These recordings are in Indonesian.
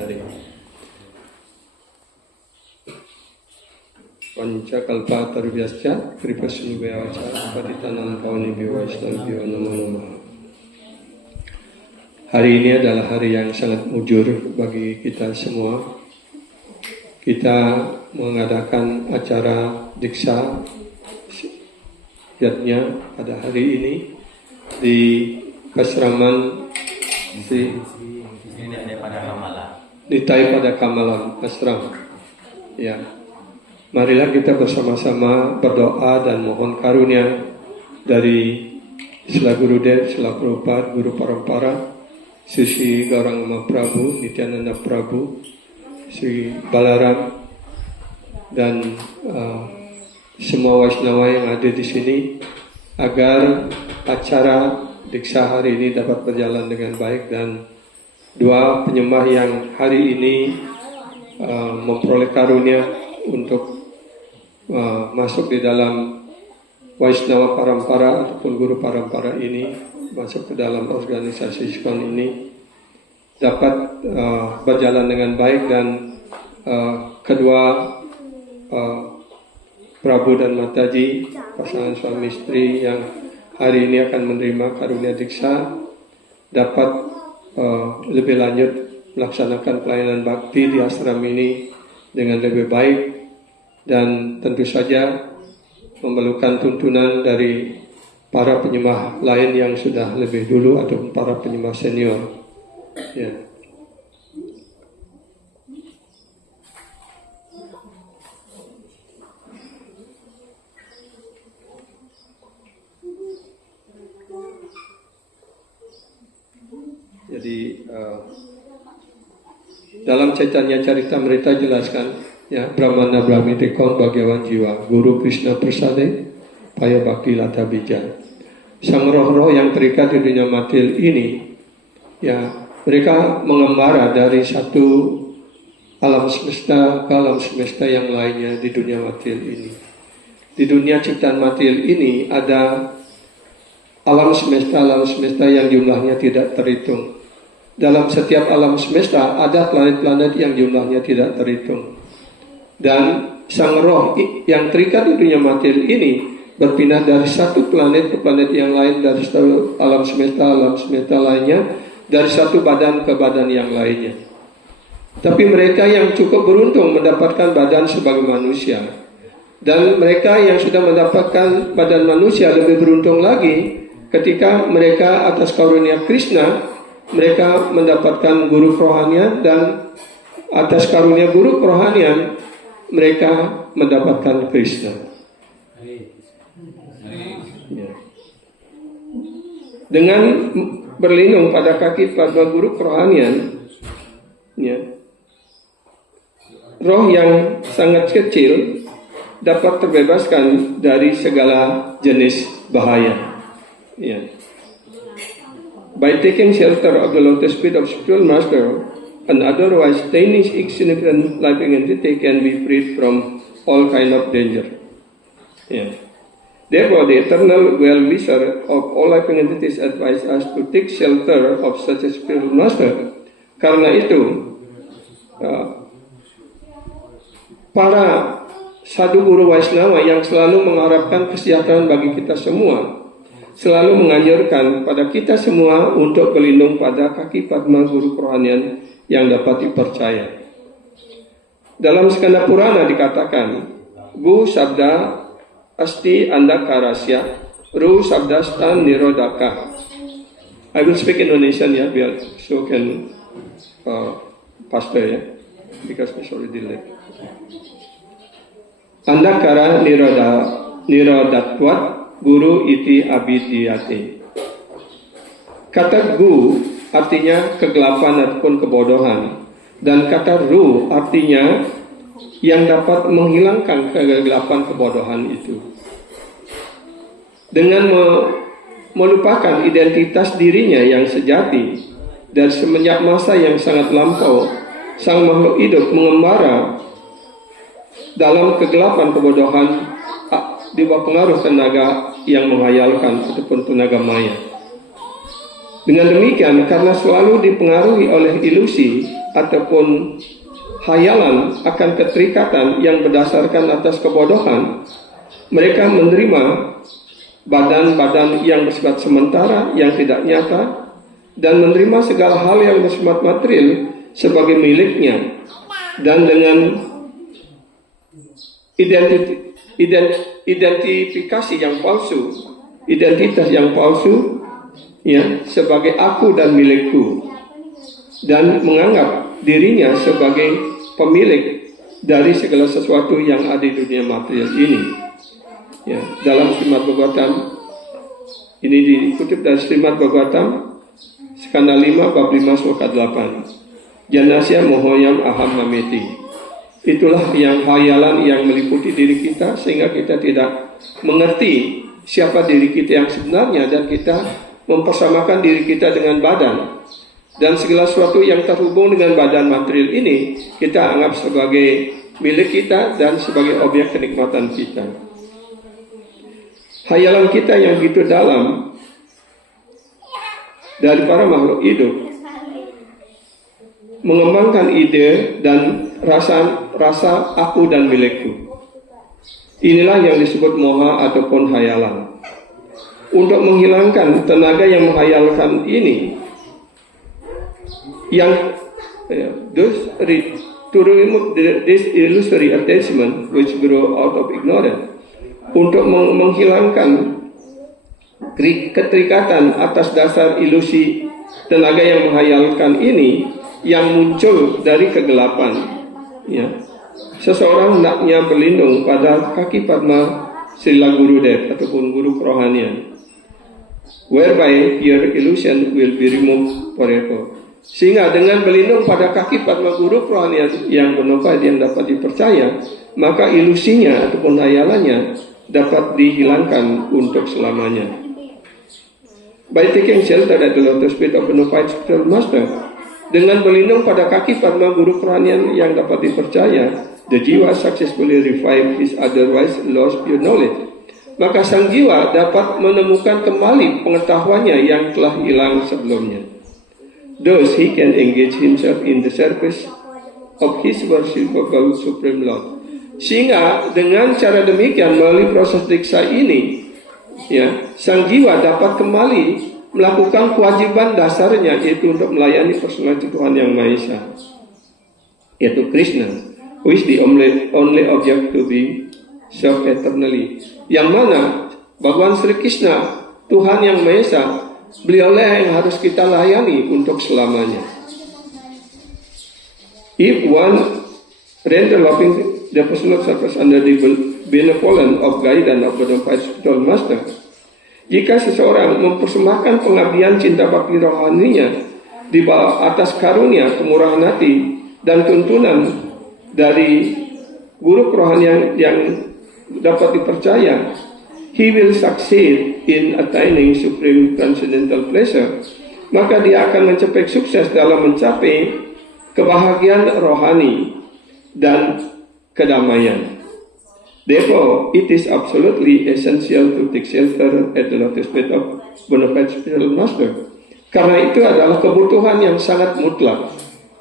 hari. Panca kalpa tarubhyascha kripasunubhyawacha patitanam pawani biwaisnabhyo namo namo. Hari ini adalah hari yang sangat mujur bagi kita semua. Kita mengadakan acara diksa yatnya pada hari ini di Asraman di Tai pada Kamalan Asram. Ya, marilah kita bersama-sama berdoa dan mohon karunia dari Sila Gurudev, Sila Prabhupada, Guru Parampara, Sri Gauranga Mahaprabhu, Nityananda Prabhu, Sri Balaram, dan semua Waisnawa yang ada di sini, agar acara diksa hari ini dapat berjalan dengan baik dan dua penyembah yang hari ini memperoleh karunia untuk masuk di dalam Waisnawa Parampara ataupun Guru Parampara ini, masuk ke dalam organisasi ISKCON ini dapat berjalan dengan baik, dan kedua Prabu dan Mataji, pasangan suami istri yang hari ini akan menerima karunia diksa, dapat lebih lanjut melaksanakan pelayanan bakti di ashram ini dengan lebih baik, dan tentu saja memerlukan tuntunan dari para penyembah lain yang sudah lebih dulu atau para penyembah senior. Ya. Jadi dalam Chaitanya Charitamrita jelaskan, ya, Brahmana Brahmitikon Bhagawan Jiwa Guru Krishna Prasade Paya Bhakti Lata Bija. Sang roh-roh yang terikat di dunia matil ini, ya, mereka mengembara dari satu alam semesta ke alam semesta yang lainnya di dunia matil ini. Di dunia ciptaan matil ini ada alam semesta yang jumlahnya tidak terhitung. Dalam setiap alam semesta ada planet-planet yang jumlahnya tidak terhitung. Dan sang roh yang terikat di dunia matil ini berpindah dari satu planet ke planet yang lain, dari satu alam semesta lainnya, dari satu badan ke badan yang lainnya. Tapi mereka yang cukup beruntung mendapatkan badan sebagai manusia, dan mereka yang sudah mendapatkan badan manusia lebih beruntung lagi ketika mereka atas karunia Krishna mereka mendapatkan guru kerohanian, dan atas karunia guru kerohanian mereka mendapatkan Krishna. Ya. Dengan berlindung pada kaki padma guru kerohanian, ya, roh yang sangat kecil dapat terbebaskan dari segala jenis bahaya. Ya. By taking shelter of the lotus feet of spiritual master, an otherwise tiny insignificant living entity can be freed from all kind of danger. Yeah. Therefore, the eternal well-wisher of all living entities advise us to take shelter of such a spiritual master. Karena itu, para sadhu guru Vaishnava yang selalu mengharapkan kesejahteraan bagi kita semua selalu menganjurkan pada kita semua untuk berlindung pada kaki padma guru kerohanian yang dapat dipercaya. Dalam Skanda Purana dikatakan, Gu Sabda Asti Andakarasya, Ru Sabda Stan Nirodaka. I will speak Indonesian, ya, biar so can faster, ya, because it's already late. Andakara Nirodatwat Guru iti abidiyate. Kata gu artinya kegelapan ataupun kebodohan, dan kata ru artinya yang dapat menghilangkan kegelapan kebodohan itu. Dengan melupakan identitas dirinya yang sejati, dan semenjak masa yang sangat lampau, sang makhluk hidup mengembara dalam kegelapan kebodohan di bawah pengaruh tenaga yang menghayalkan ataupun tenaga maya. Dengan demikian, karena selalu dipengaruhi oleh ilusi ataupun hayalan akan keterikatan yang berdasarkan atas kebodohan, mereka menerima badan-badan yang bersifat sementara, yang tidak nyata, dan menerima segala hal yang bersifat material sebagai miliknya, dan dengan identifikasi yang palsu, identitas yang palsu, ya, sebagai aku dan milikku, dan menganggap dirinya sebagai pemilik dari segala sesuatu yang ada di dunia material ini. Ya, dalam Srimad Bhagavatam ini dikutip dari Srimad Bhagavatam skanda 5 bab 5 sloka 8. Janasya mohoyam aham nameti. Itulah yang hayalan yang meliputi diri kita sehingga kita tidak mengerti siapa diri kita yang sebenarnya, dan kita mempersamakan diri kita dengan badan, dan segala sesuatu yang terhubung dengan badan material ini kita anggap sebagai milik kita dan sebagai objek kenikmatan kita. Hayalan kita yang begitu dalam dari para makhluk hidup mengembangkan ide dan rasa aku dan milikku. Inilah yang disebut moha ataupun hayalan. Untuk menghilangkan tenaga yang menghayalkan ini, yang to remove this illusory attachment which grow out of ignorance, untuk menghilangkan keterikatan atas dasar ilusi tenaga yang menghayalkan ini yang muncul dari kegelapan, ya. Seseorang hendaknya berlindung pada kaki Padma Srila Gurudev ataupun guru kerohanian, whereby your illusion will be removed forever. Sehingga dengan berlindung pada kaki Padma Guru kerohanian yang bonafide yang dapat dipercaya, maka ilusinya ataupun hayalannya dapat dihilangkan untuk selamanya. By taking shelter at the lotus feet of bonafide spiritual master, dengan berlindung pada kaki Padma Guru kerohanian yang dapat dipercaya, the jiwa successfully revive his otherwise lost pure knowledge. Maka sang jiwa dapat menemukan kembali pengetahuannya yang telah hilang sebelumnya. Thus he can engage himself in the service of his worshipable Supreme Lord. Sehingga dengan cara demikian, melalui proses diksa ini, ya, sang jiwa dapat kembali melakukan kewajiban dasarnya, yaitu untuk melayani personality Tuhan Yang Maha Esa, yaitu Krishna, who is the only object to be served eternally. Yang mana Bhagawan Sri Krishna, Tuhan Yang Maha Esa, beliaulah yang harus kita layani untuk selamanya. If one render loving devotional service under the benevolence of guidance of the spiritual master, jika seseorang mempersembahkan pengabdian cinta bakti rohaninya di bawah atas karunia kemurahan hati dan tuntunan dari guru kerohanian yang dapat dipercaya, he will succeed in attaining supreme transcendental pleasure. Maka dia akan mencapai sukses dalam mencapai kebahagiaan rohani dan kedamaian. Therefore, it is absolutely essential to take shelter at the lotus feet of bonafide spiritual master. Karena itu adalah kebutuhan yang sangat mutlak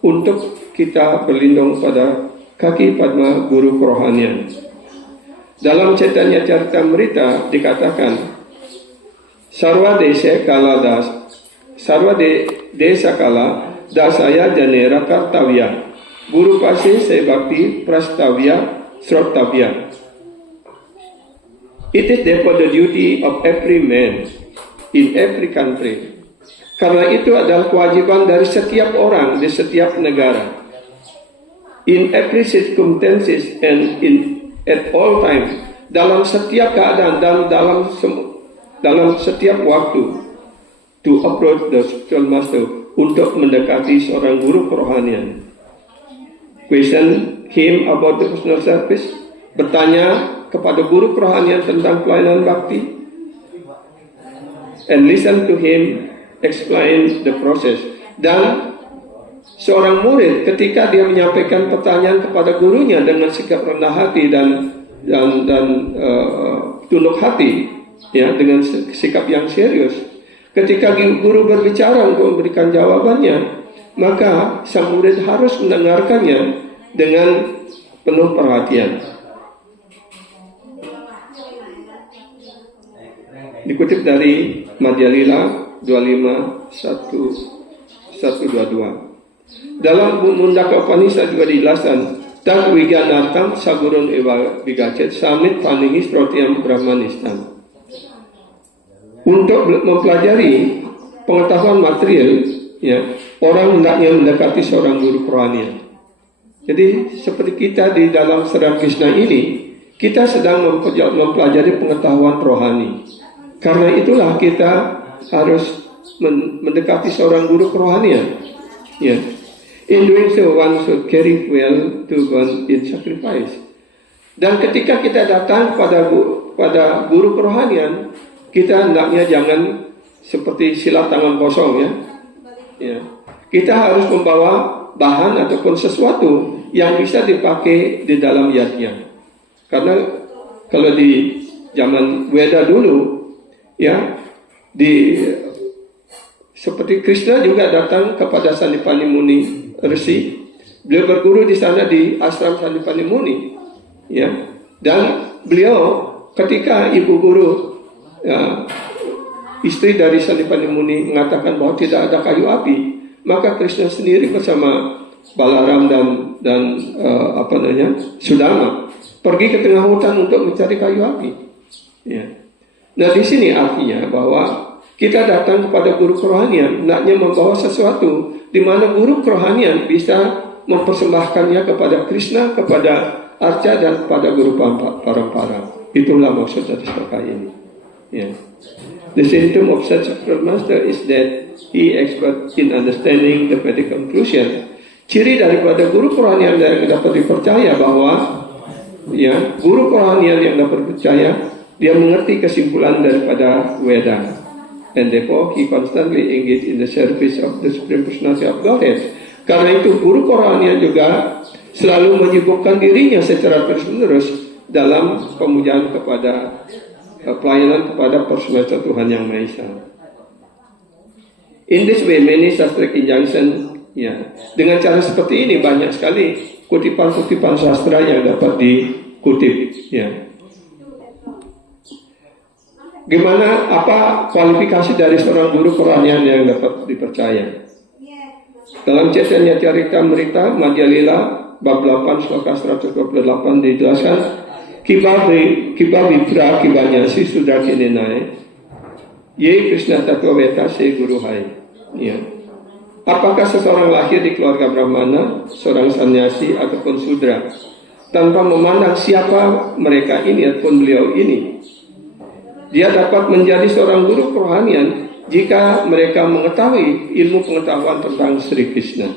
untuk kita berlindung pada kaki Padma Guru kerohanian. Dalam Chaitanya Charitamrita dikatakan, Sarva desa kala dasaya janera kartavya, Guru pasi sebakti prastavya srotavya. It is therefore the duty of every man in every country. Karena itu adalah kewajiban dari setiap orang di setiap negara. In every circumstances and at all times, dalam setiap keadaan dan dalam setiap waktu, to approach the spiritual master, untuk mendekati seorang guru kerohanian. Question him about the personal service, bertanya kepada guru kerohanian tentang pelayanan bakti, and listen to him explain the process. Dan seorang murid ketika dia menyampaikan pertanyaan kepada gurunya dengan sikap rendah hati dan tunduk hati, ya, dengan sikap yang serius, Ketika guru berbicara untuk memberikan jawabannya, maka sang murid harus mendengarkannya dengan penuh perhatian. Dikutip dari Madhya Lila 25:122. Dalam Mundaka Upanishad juga dijelaskan, Tad Wiganartam Sagurun Eva Vigacet Samit Panihis Protiam Brahmanistam. Untuk mempelajari pengetahuan material, ya, orang hendaknya mendekati seorang guru kerohanian. Jadi seperti kita di dalam Sri Krishna ini, kita sedang mempelajari pengetahuan rohani. Karena itulah kita harus mendekati seorang guru kerohanian. Ya. In doing so, one should carry well to one in sacrifice. Dan ketika kita datang pada guru kerohanian, kita hendaknya jangan seperti silat tangan kosong, ya. Ya. Kita harus membawa bahan ataupun sesuatu yang bisa dipakai di dalam yatnya. Karena kalau di zaman Weda dulu, ya, seperti Krishna juga datang kepada Sandipani Muni Resi. Beliau berguru di sana di ashram Sandipani Muni, ya. Dan beliau ketika ibu guru, ya, istri dari Sandipani Muni mengatakan bahwa tidak ada kayu api, maka Krishna sendiri bersama Balaram dan Sudama pergi ke tengah hutan untuk mencari kayu api. Ya. Nah, di sini artinya bahwa kita datang kepada guru kerohanian hendaknya membawa sesuatu di mana guru kerohanian bisa mempersembahkannya kepada Krishna, kepada Arca, dan kepada guru parampara. Itulah maksud dari sloka ini. Yeah. The symptom of such a master is that he expert in understanding the Vedic conclusion. Ciri daripada guru kerohanian yang dapat dipercaya bahwa, ya, guru kerohanian yang dapat dipercaya dia mengerti kesimpulan daripada Weda, and therefore he constantly engage in the service of the Supreme Personality of Godhead. Karena itu guru kerohanian juga selalu menyibukkan dirinya secara terus-menerus dalam pemujaan kepada pelayanan kepada personalitas Tuhan Yang Maha Esa. In this way, many Shastric injunction, ya, dengan cara seperti ini banyak sekali kutipan-kutipan sastra yang dapat dikutip, ya. Gimana, apa kualifikasi dari seorang guru kerohanian yang dapat dipercaya? Dalam Chaitanya Charitamrita Madhya Lila bab 8 sloka 128 dijelaskan, Kiba Vipra Kibanyasi Sudah Kinenai Ye Krishna Tattva Veta Se Guru Hai. Ya. Apakah seseorang lahir di keluarga Brahmana, seorang sannyasi ataupun sudra, tanpa memandang siapa mereka ini ataupun beliau ini, dia dapat menjadi seorang guru kerohanian jika mereka mengetahui ilmu pengetahuan tentang Sri Krishna.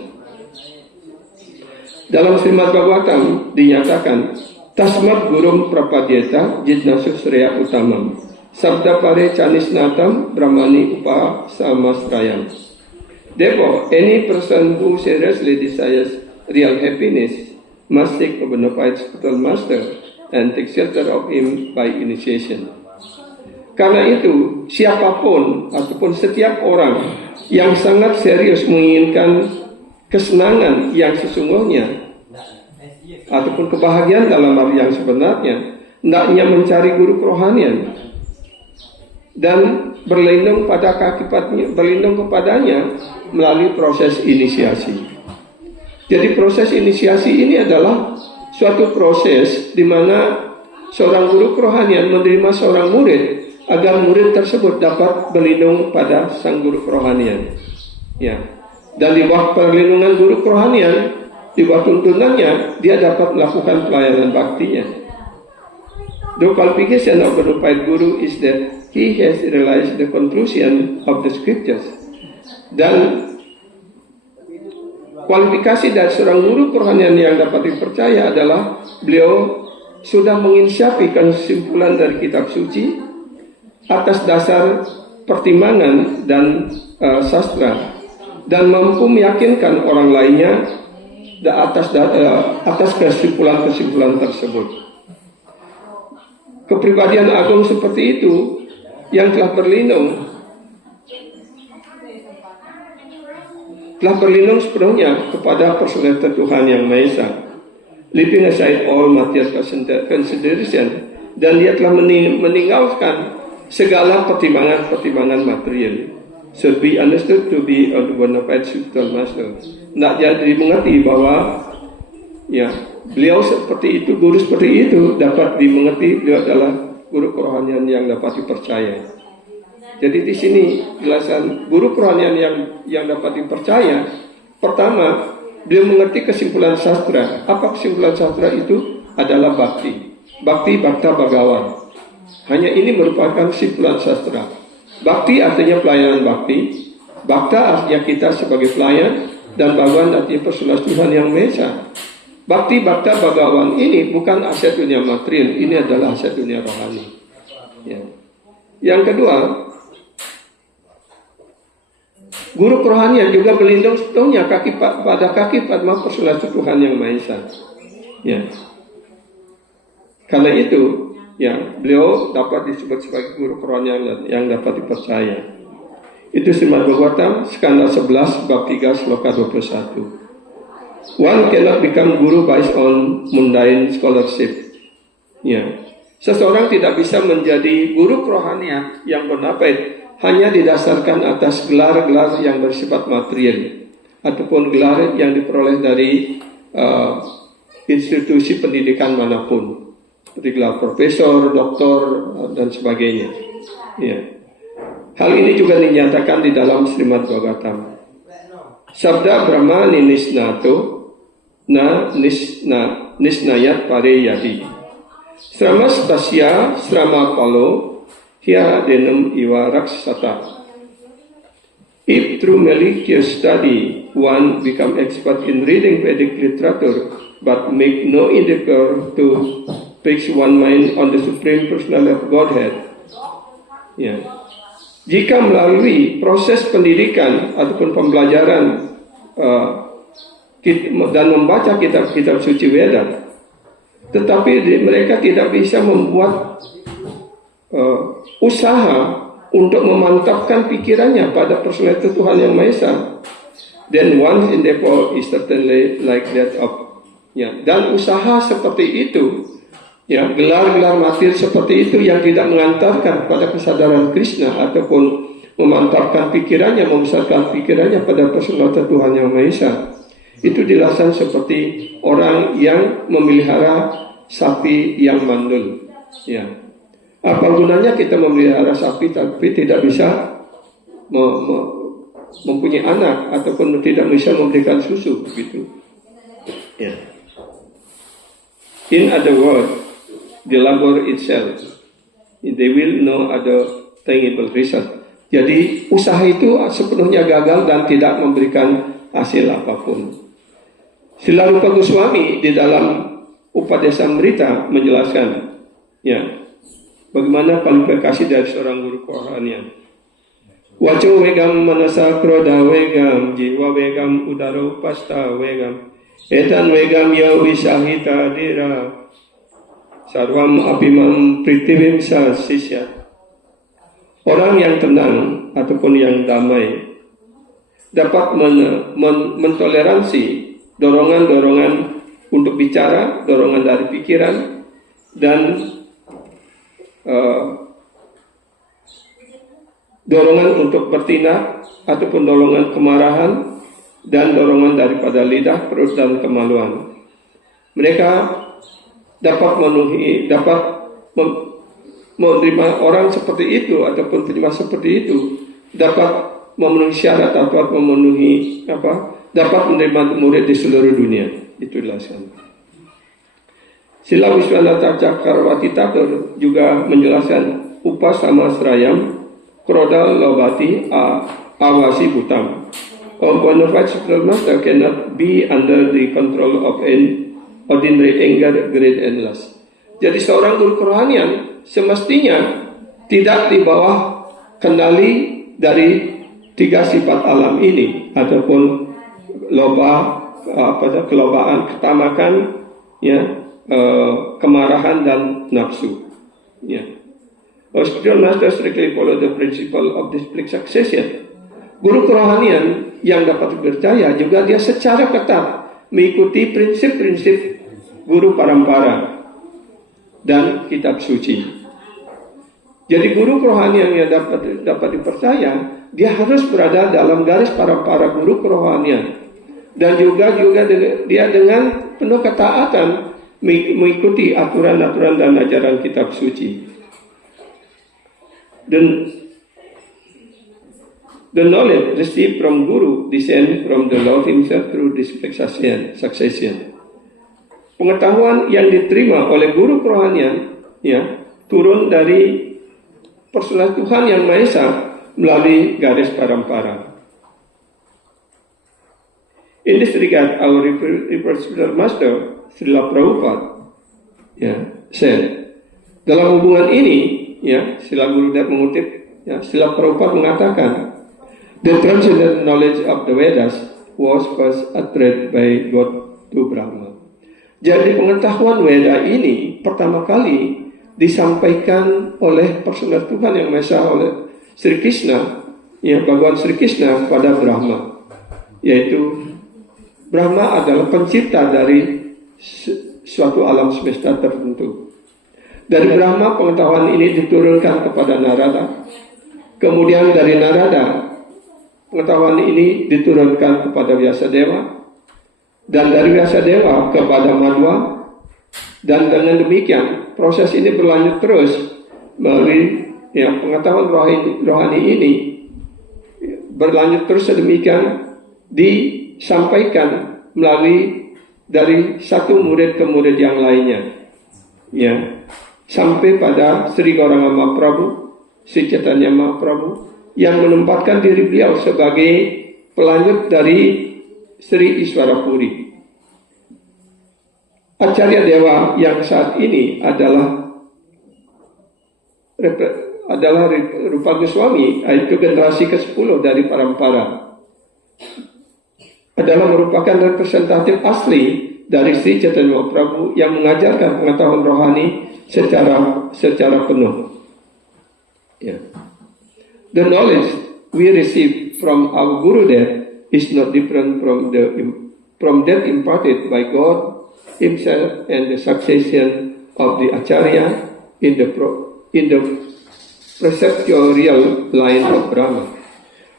Dalam Srimad Bhagavatam dinyatakan, Tasmat Gurum Prapadyeta Jidnasu Sreya Utamam Sabda Pare Chanisnatam Brahmani Upa Samasrayam. Therefore, any person who seriously desires real happiness must seek a bona fide spiritual master and take shelter of him by initiation. Karena itu, siapapun ataupun setiap orang yang sangat serius menginginkan kesenangan yang sesungguhnya ataupun kebahagiaan dalam arti yang sebenarnya, hendaknya mencari guru kerohanian dan berlindung kepadanya melalui proses inisiasi. Jadi proses inisiasi ini adalah suatu proses di mana seorang guru kerohanian menerima seorang murid agar murid tersebut dapat berlindung pada sang guru kerohanian. Ya. Dan di bawah perlindungan guru kerohanian, di bawah tuntunannya, dia dapat melakukan pelayanan baktinya. The qualification of a qualified guru is that he has realized the conclusion of the scriptures. Dan kualifikasi dari seorang guru kerohanian yang dapat dipercaya adalah beliau sudah menginsyaafi kesimpulan dari kitab suci atas dasar pertimbangan dan sastra, dan mampu meyakinkan orang lainnya atas kesimpulan-kesimpulan tersebut. Kepribadian agung seperti itu yang telah berlindung telah berlindung sepenuhnya kepada personalitas Tuhan Yang Maha Esa, leaving aside all material consideration, dan dia telah meninggalkan segala pertimbangan-pertimbangan material. Should be understood to be a bona fide spiritual master. Nak jadi dimengerti bahwa ya beliau seperti itu, guru seperti itu dapat dimengerti beliau adalah guru kerohanian yang dapat dipercaya. Jadi di sini jelasan guru kerohanian yang dapat dipercaya. Pertama, beliau mengerti kesimpulan sastra. Apa kesimpulan sastra itu? Adalah bakti. Bakti Bhakta Bhagawan. Hanya ini merupakan kesimpulan sastra. Bakti artinya pelayanan bakti. Bhakta artinya kita sebagai pelayan. Dan Bhagawan artinya personalitas Tuhan Yang Maha Esa. Bakti Bhakta Bhagawan ini bukan aset dunia material. Ini adalah aset dunia rohani. Ya. Yang kedua, guru kerohanian juga berlindung sepenuhnya pada kaki Padma personalitas Tuhan Yang Maha Esa. Ya. Karena itu, ya, beliau dapat disebut sebagai guru kerohanian yang dapat dipercaya. Itu Srimad Bhagavatam, skandal 11, bab 3, sloka 21. One cannot become guru based on mundane scholarship. Ya. Seseorang tidak bisa menjadi guru kerohanian yang bonafide hanya didasarkan atas gelar-gelar yang bersifat material ataupun gelar yang diperoleh dari institusi pendidikan manapun, seperti gelar profesor, doktor, dan sebagainya. Ya. Hal ini juga dinyatakan di dalam Srimad Bhagavatam. Sabda Brahma ninisnato na nisnayat pare yadi. Srama stasya srama palo hia denam iwa raksata. If through malicious study one become expert in reading Vedic literature but make no endeavor to fix one mind on the Supreme Personality of Godhead. Ya. Jika melalui proses pendidikan ataupun pembelajaran dan membaca kitab-kitab suci Weda, tetapi mereka tidak bisa membuat usaha untuk memantapkan pikirannya pada personalitas Tuhan Yang Maha Esa, then one's endeavor is certainly like that of, ya. Dan usaha seperti itu, ya, gelar-gelar material seperti itu yang tidak mengantarkan pada kesadaran Krishna ataupun memantapkan pikirannya, membesarkan pikirannya pada personalitas Tuhan Yang Maha Esa, itu dilaksanakan seperti orang yang memelihara sapi yang mandul. Ya. Apa gunanya kita memelihara sapi tapi tidak bisa mempunyai anak ataupun tidak bisa memberikan susu, begitu. Ya. In other words, the labor itself, they will know other tangible result. Jadi usaha itu sepenuhnya gagal dan tidak memberikan hasil apapun. Srila Rupa Goswami di dalam Upadesamrita menjelaskan, ya, bagaimana kualifikasi dari seorang guru kerohanian. Waco wegam manasa kroda wegam jiwa wegam udara pasta wegam etan wegam ya wisahita dira sarvam abimam prithivim sa sisya. Orang yang tenang ataupun yang damai dapat mentoleransi dorongan-dorongan untuk bicara, dorongan dari pikiran, dan dorongan untuk bertindak ataupun dorongan kemarahan, dan dorongan daripada lidah, perut, dan kemaluan. Mereka dapat menerima orang seperti itu ataupun terima seperti itu, dapat memenuhi syarat atau memenuhi dapat menerima murid di seluruh dunia. Itu dijelaskan. Sila Wiswanatha Cakrawati Thakur juga menjelaskan upasama srayam kroda lobati awasi butam. A bona fide spiritual master cannot be under the control of an ordinary anger, greed, and lust. Jadi seorang guru kerohanian semestinya tidak di bawah kendali dari tiga sifat alam ini ataupun loba, kelobaan, ketamakan, ya, kemarahan dan nafsu. Ya. A spiritual master strictly follow the principle of the split succession. Guru kerohanian yang dapat dipercaya juga dia secara ketat mengikuti prinsip-prinsip guru parampara dan kitab suci. Jadi guru kerohanian yang dapat dipercaya, dia harus berada dalam garis para guru kerohanian, dan juga dia dengan penuh ketaatan mengikuti aturan-aturan dan ajaran kitab suci. The knowledge received from guru descend from the Lord Himself through this succession. Pengetahuan yang diterima oleh guru kerohanian, turun dari personal Tuhan Yang Maha Esa melalui garis parampara. In this regard, our spiritual master Srila Prabhupada said, dalam hubungan ini, Srila Gurudev mengutip, Srila Prabhupada mengatakan, the transcendental knowledge of the Vedas was first uttered by God to Brahma. Jadi pengetahuan Weda ini pertama kali disampaikan oleh personal Tuhan Yang Maha Esa, oleh Sri Krishna, Bhagawan Sri Krishna pada Brahma. Yaitu Brahma adalah pencipta dari suatu alam semesta tertentu. Dari Brahma pengetahuan ini diturunkan kepada Narada. Kemudian dari Narada pengetahuan ini diturunkan kepada Vyasadeva, dan dari Vyasadeva kepada Madhwa, dan dengan demikian proses ini berlanjut terus melalui pengetahuan rohani ini berlanjut terus sedemikian disampaikan melalui dari satu murid ke murid yang lainnya, sampai pada Sri Gauranga Mahaprabhu, Sri Chaitanya Mahaprabhu, yang menempatkan diri beliau sebagai pelanjut dari Sri Iswarapuri. Acarya Dewa yang saat ini adalah Rupa Goswami, yaitu generasi ke-10 dari parampara, adalah merupakan representatif asli dari Sri Chaitanya Mahaprabhu yang mengajarkan pengetahuan rohani secara penuh. The knowledge we receive from our Gurudev is not different from that imparted by God Himself and the succession of the Acharya in the preceptorial line of Brahma.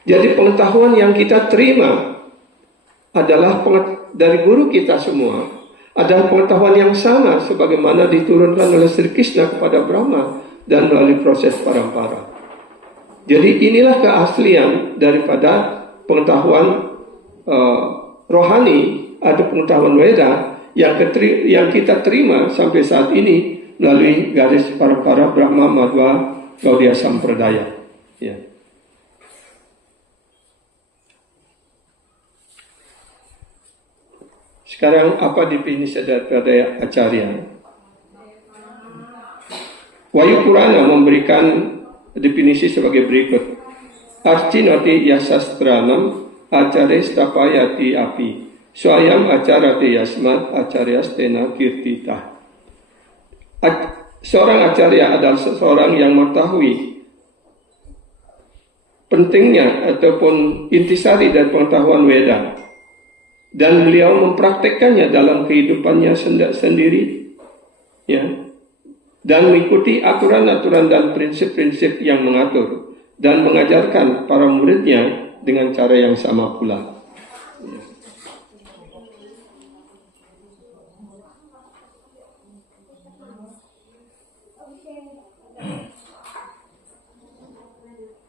Jadi pengetahuan yang kita terima adalah dari guru kita semua, adalah pengetahuan yang sama sebagaimana diturunkan oleh Sri Krishna kepada Brahma dan melalui proses parampara. Jadi inilah keaslian daripada pengetahuan rohani atau pengetahuan Weda yang kita terima sampai saat ini melalui garis parampara Brahma Madhva Gaudiya Sampradaya. Sekarang apa definisi daripada Acharya? Wayu Purana memberikan definisi sebagai berikut. Arcinati yasastranam acare stapayati api swayam acarati yasmat acaryastena kirtita. Seorang acarya adalah seseorang yang mengetahui pentingnya ataupun intisari dari pengetahuan Weda, dan beliau mempraktekkannya dalam kehidupannya sendiri, dan mengikuti aturan-aturan dan prinsip-prinsip yang mengatur dan mengajarkan para muridnya dengan cara yang sama pula.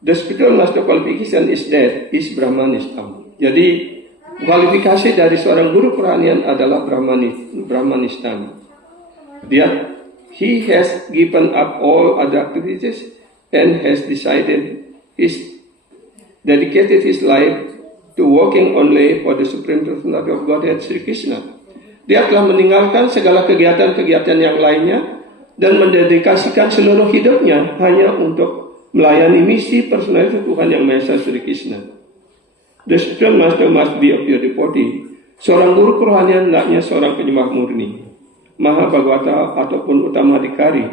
The spiritual master qualification is that is Brahmanistam. Jadi kualifikasi dari seorang guru kerohanian adalah Brahmanistam. He has given up all other activities and has dedicated his life to working only for the supreme personality of Godhead Sri Krishna. Dia telah meninggalkan segala kegiatan-kegiatan yang lainnya dan mendedikasikan seluruh hidupnya hanya untuk melayani misi personalitas Tuhan Yang Maha Esa Sri Krishna. The spiritual master must be a pure devotee. Seorang guru kerohanian hendaknya seorang penyembah murni, Maha Bhagavata ataupun utama dikari.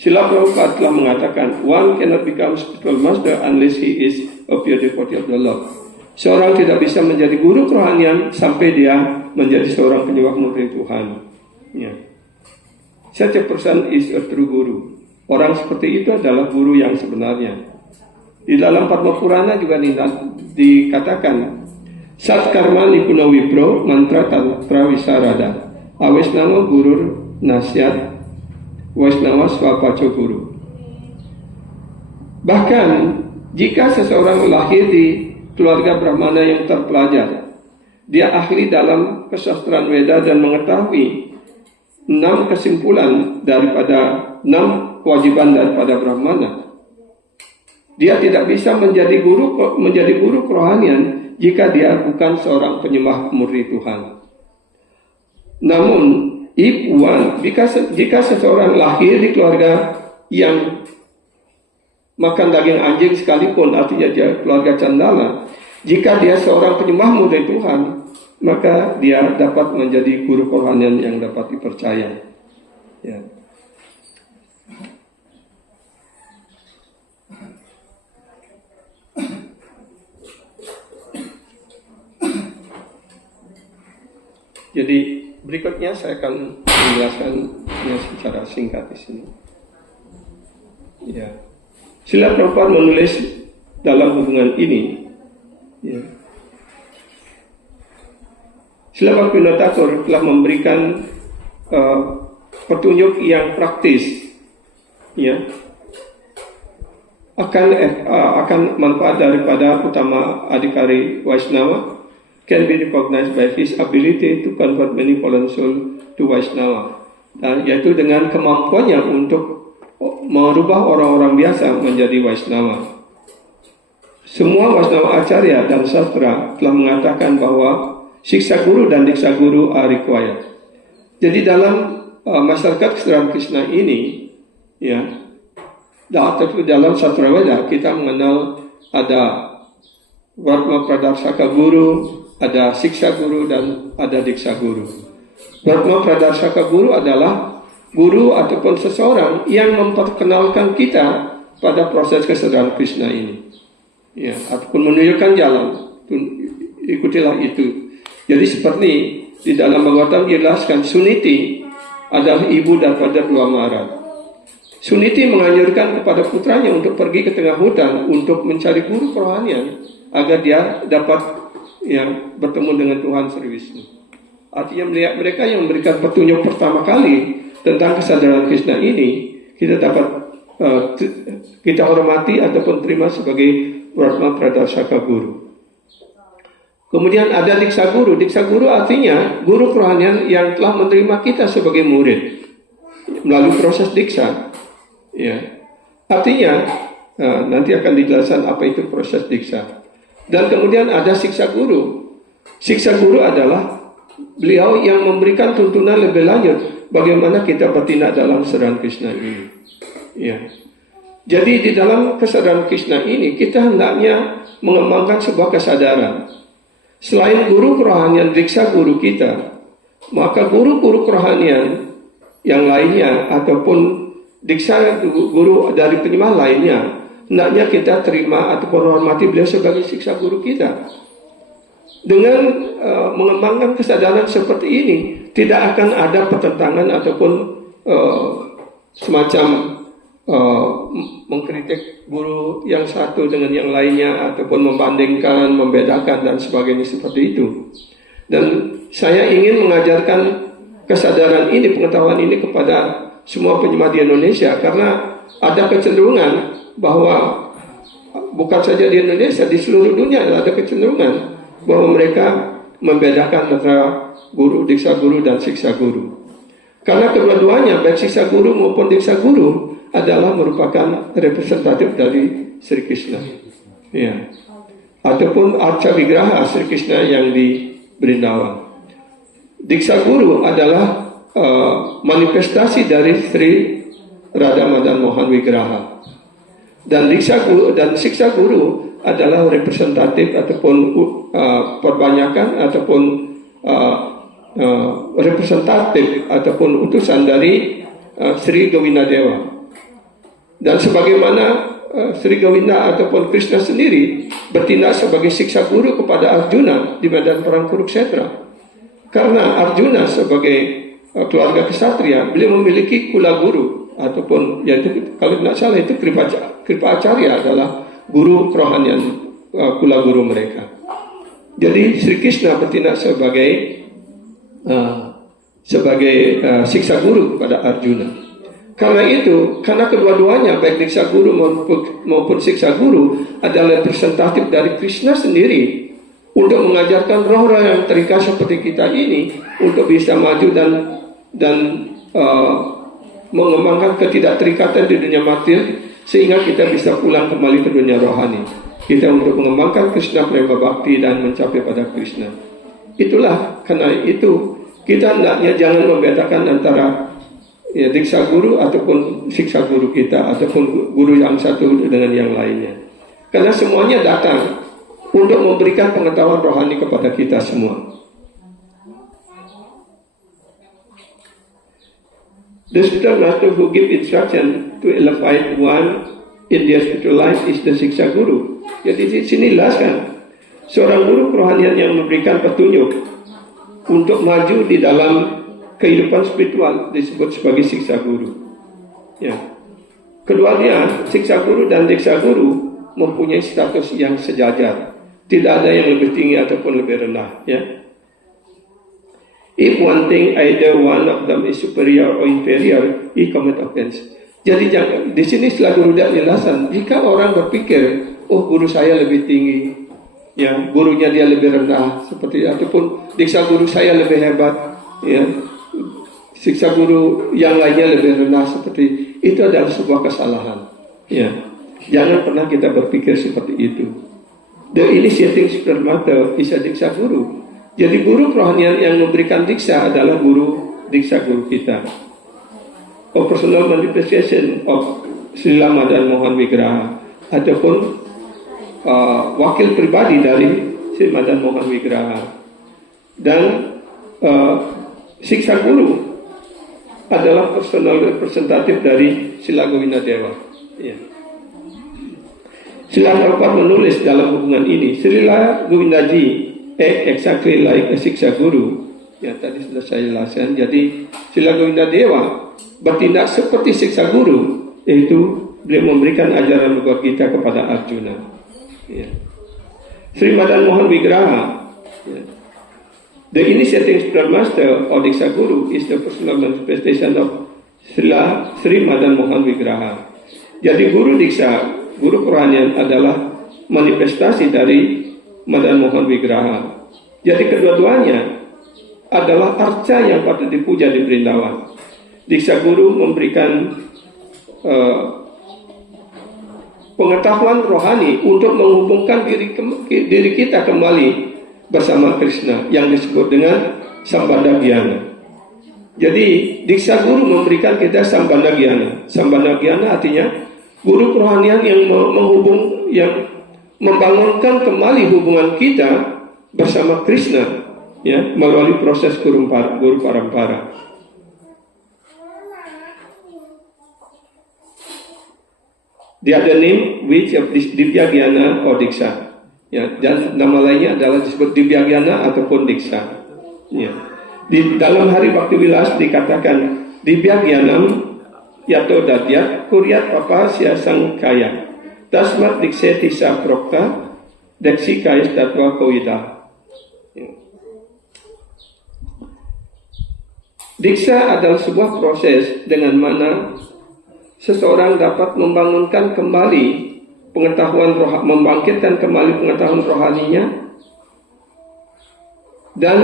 Srila Prabhupada telah mengatakan, one cannot become spiritual master unless he is of your devotee of the Lord. Seorang tidak bisa menjadi guru kerohanian sampai dia menjadi seorang penyembah murni Tuhan. Ya. Such a person is a true guru. Orang seperti itu adalah guru yang sebenarnya. Di dalam Padma Purana juga dikatakan, Sat karma nipuna wipro mantra tantra wisarada awesnama gurur nasihat Waisnawa swapaco guru. Bahkan jika seseorang lahir di keluarga Brahmana yang terpelajar, dia ahli dalam kesastraan Weda dan mengetahui 6 kesimpulan daripada 6 kewajiban daripada Brahmana. Dia tidak bisa menjadi guru kerohanian jika dia bukan seorang penyembah murni Tuhan. Namun jika seseorang lahir di keluarga yang makan daging anjing sekalipun, artinya dia keluarga candala, jika dia seorang penyembah murni Tuhan, maka dia dapat menjadi guru kerohanian yang dapat dipercaya. Ya. Jadi berikutnya saya akan menjelaskannya secara singkat di sini. Ya. Srila Prabhupada menulis dalam hubungan ini. Ya. Srila Bhaktivinoda Thakur telah memberikan petunjuk yang praktis, ya, akan manfaat daripada utama adhikari Vaishnava can be recognized by his ability to convert many fallen soul to Vaishnava, yaitu dengan kemampuannya untuk merubah orang-orang biasa menjadi Vaishnava. Semua Vaishnava Acharya dan Sastra telah mengatakan bahwa siksa guru dan diksa guru are required. Jadi dalam masyarakat kesadaran Krishna ini, ya, dalam Sastra Veda kita mengenal ada Varma Pradarsaka Guru, ada siksa guru, dan ada diksa guru. Varma Pradarsaka Guru adalah guru ataupun seseorang yang memperkenalkan kita pada proses kesadaran Krishna ini, ya, ataupun menunjukkan jalan, ikutilah itu. Jadi seperti di dalam Bhagavatam dijelaskan, Suniti adalah ibu daripada dua Mara. Suniti menganjurkan kepada putranya untuk pergi ke tengah hutan untuk mencari guru kerohanian agar dia dapat, ya, bertemu dengan Tuhan Sri Wisnu. Artinya mereka yang memberikan petunjuk pertama kali tentang kesadaran Krishna ini kita dapat kita hormati ataupun terima sebagai Varma Pradarsaka Guru. Kemudian ada diksa guru. Diksa guru artinya guru kerohanian yang telah menerima kita sebagai murid melalui proses diksa. Ya, artinya nanti akan dijelaskan apa itu proses diksa. Dan kemudian ada siksa guru. Siksa guru adalah beliau yang memberikan tuntunan lebih lanjut bagaimana kita bertindak dalam kesadaran Krishna ini. Ya. Jadi di dalam kesadaran Krishna ini kita hendaknya mengembangkan sebuah kesadaran. Selain guru kerohanian diksa guru kita, maka guru-guru kerohanian yang lainnya ataupun diksa guru dari penyembah lainnya, hendaknya kita terima ataupun hormati beliau sebagai siksa guru kita. Dengan mengembangkan kesadaran seperti ini, tidak akan ada pertentangan ataupun semacam mengkritik guru yang satu dengan yang lainnya ataupun membandingkan, membedakan dan sebagainya seperti itu. Dan saya ingin mengajarkan kesadaran ini, pengetahuan ini kepada semua penyembah di Indonesia, karena ada kecenderungan bahwa bukan saja di Indonesia, di seluruh dunia ada kecenderungan bahwa mereka membedakan antara guru, diksa guru, dan siksa guru. Karena kedua-duanya, baik siksa guru maupun diksa guru, adalah merupakan representatif dari Sri Krishna, ya, ataupun Arca Vigraha Sri Krishna yang di Brindavan. Diksa guru adalah manifestasi dari Sri Radha Madan Mohan Vigraha, dan diksa guru dan siksa guru adalah representatif ataupun perbanyakan ataupun representatif ataupun utusan dari Sri Govina Dewa. Dan sebagaimana Sri Gowinda ataupun Krishna sendiri bertindak sebagai siksa guru kepada Arjuna di medan perang Kurukshetra. Karena Arjuna sebagai keluarga kesatria, beliau memiliki kula guru ataupun yaitu kalau tidak salah itu Kripa Acharya adalah guru kerohanian kula guru mereka. Jadi Sri Krishna bertindak sebagai siksa guru kepada Arjuna. Karena itu, karena kedua-duanya baik siksa guru maupun siksa guru adalah representatif dari Krishna sendiri untuk mengajarkan roh-roh yang terikat seperti kita ini untuk bisa maju dan mengembangkan ketidakterikatan di dunia materi sehingga kita bisa pulang kembali ke dunia rohani. Kita untuk mengembangkan Krishna Prema Bhakti dan mencapai pada Krishna. Itulah karena itu kita hendaknya jangan membedakan antara diksa guru ataupun siksa guru kita ataupun guru yang satu dengan yang lainnya. Karena semuanya datang untuk memberikan pengetahuan rohani kepada kita semua. The spiritual master who give instruction to elevate one in their spiritual life is the siksa guru. Jadi di sini jelaskan seorang guru kerohanian yang memberikan petunjuk untuk maju di dalam kehidupan spiritual disebut sebagai siksa guru. Ya. Keduanya, siksa guru dan diksa guru mempunyai status yang sejajar. Tidak ada yang lebih tinggi ataupun lebih rendah. Ya. If one thing either one of them is superior or inferior, he commit offense. Jadi di sini setelah guru dan jelasan, jika orang berpikir, oh guru saya lebih tinggi, ya gurunya dia lebih rendah, seperti ataupun diksa guru saya lebih hebat, ya. Siksa guru yang lainnya lebih rendah seperti itu adalah sebuah kesalahan. Ya, jangan pernah kita berpikir seperti itu. The initiating spiritual master is a diksa guru. Jadi guru kerohanian yang memberikan diksa adalah diksa guru kita. A personal manifestation of Srila Madan Mohan Vigraha ataupun wakil pribadi dari Sri Madan Mohan Vigraha. Dan siksa guru adalah personal representatif dari Srila Gowinda Dewa. Ya. Srila Prabhupada menulis dalam hubungan ini, Srila Govindaji act exactly like a siksa guru. Ya tadi sudah saya jelaskan. Jadi Srila Gowinda Dewa bertindak seperti siksa guru, yaitu beliau memberikan ajaran Bhagavad Gita kepada Arjuna. Ya. Sri Madan Mohan Vigraha. Ya. The initiating spiritual master or Diksa Guru is the personal manifestation of Sri Madan Mohan Vigraha. Jadi guru Diksa, guru kerohanian adalah manifestasi dari Madan Mohan Vigraha. Jadi kedua-duanya adalah arca yang patut dipuja di Vrindavan. Diksa Guru memberikan pengetahuan rohani untuk menghubungkan diri kita kembali bersama Krishna yang disebut dengan Sambandha Gyana. Jadi Diksa Guru memberikan kita Sambandha Gyana. Sambandha Gyana artinya guru kerohanian yang yang membangunkan kembali hubungan kita bersama Krishna, ya, melalui proses guru parampara. The other name which of this Divya Gyana or Diksa. Ya, dan nama lainnya adalah disebut Divya Gyana ataupun Diksa. Ya. Di dalam Hari Bhakti Vilas dikatakan Divya Gyanam yato dadyat kuryat papa siasang kaya tasmat dikseti sa prokta deksi kaya statwa kawida. Ya. Diksa adalah sebuah proses dengan mana seseorang dapat membangunkan kembali membangkitkan kembali pengetahuan rohaninya dan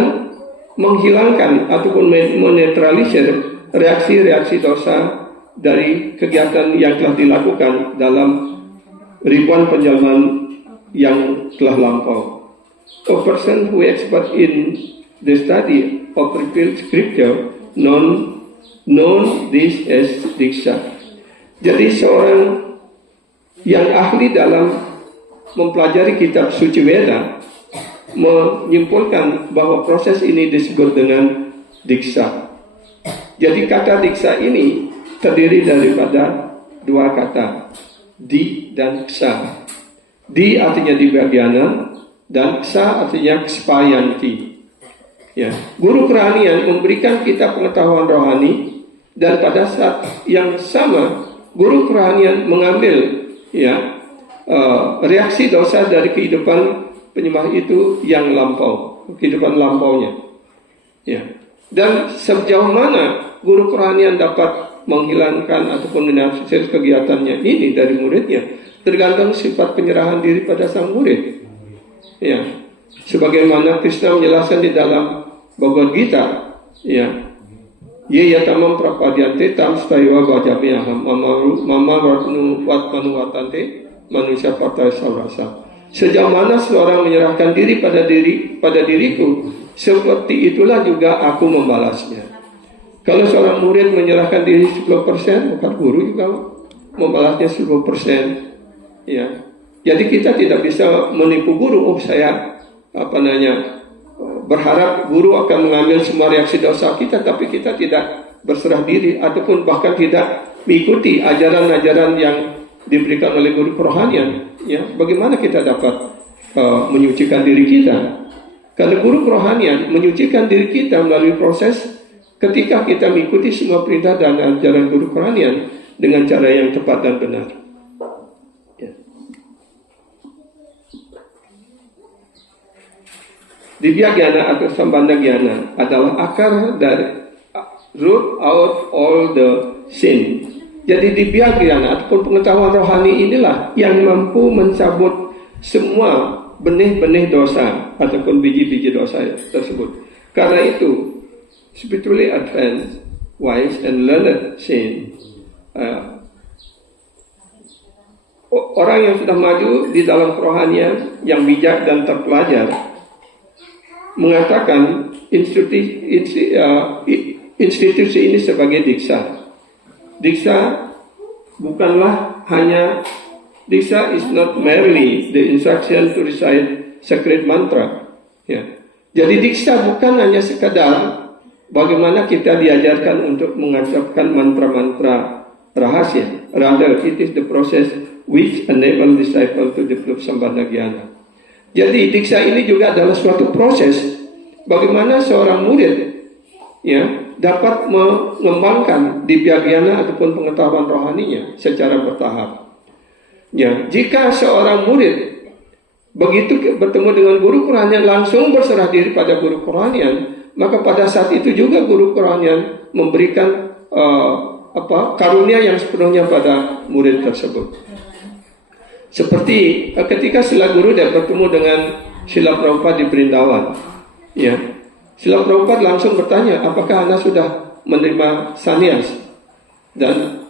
menghilangkan ataupun menetralisir reaksi-reaksi dosa dari kegiatan yang telah dilakukan dalam ribuan penjalanan yang telah lampau. A person who expert in the study of revealed scripture known this as Diksha. Jadi seorang yang ahli dalam mempelajari kitab suci Weda menyimpulkan bahwa proses ini disebut dengan Diksa. Jadi kata Diksa ini terdiri daripada dua kata. Di dan Ksa. Di artinya Dibyagyana dan Ksa artinya Kspayanti. Ya, guru kerohanian memberikan kita pengetahuan rohani, dan pada saat yang sama guru kerohanian mengambil reaksi dosa dari kehidupan penyembah itu yang lampau, kehidupan lampaunya. Ya. Dan sejauh mana guru kerohanian dapat menghilangkan ataupun menafsir kegiatannya ini dari muridnya, tergantung sifat penyerahan diri pada sang murid. Ya, sebagaimana Krishna menjelaskan di dalam Bhagavad Gita, ya, ye yatamam prapadyante tam staiwa vajamyaham mama watmanu manusia partai saurasa. Sejauh mana seorang menyerahkan diri pada diriku, seperti itulah juga aku membalasnya. Kalau seorang murid menyerahkan diri 10%, maka guru juga membalasnya 10%. Ya. Jadi kita tidak bisa menipu guru. Saya berharap guru akan mengambil semua reaksi dosa kita, tapi kita tidak berserah diri ataupun bahkan tidak mengikuti ajaran-ajaran yang diberikan oleh guru kerohanian. Ya, bagaimana kita dapat menyucikan diri kita? Karena guru kerohanian menyucikan diri kita melalui proses ketika kita mengikuti semua perintah dan ajaran guru kerohanian dengan cara yang tepat dan benar. Ya. Dibyagyana atau Sambandhagyana adalah akar dari root out all the sin. Jadi dibyagyana ataupun pengetahuan rohani inilah yang mampu mencabut semua benih-benih dosa ataupun biji-biji dosa tersebut. Karena itu, spiritually advanced, wise and learned saint, orang yang sudah maju di dalam kerohanian, yang bijak dan terpelajar, mengatakan institusi ini sebagai diksa. Diksa bukanlah hanya, diksa is not merely the instruction to recite sacred mantra. Ya. Jadi diksa bukan hanya sekadar bagaimana kita diajarkan untuk mengucapkan mantra-mantra rahasia. Rather, it is the process which enable disciple to develop Sambandhagyana. Jadi diksa ini juga adalah suatu proses bagaimana seorang murid dapat mengembangkan dibyagyana ataupun pengetahuan rohaninya secara bertahap. Ya, jika seorang murid begitu bertemu dengan guru kerohanian langsung berserah diri pada guru kerohanian, maka pada saat itu juga guru kerohanian memberikan karunia yang sepenuhnya pada murid tersebut. Seperti ketika Sila Gurudev bertemu dengan Sila Prabhupada di Brindawan, ya, Sila Prabhupada langsung bertanya, apakah Anda sudah menerima sannyas? Dan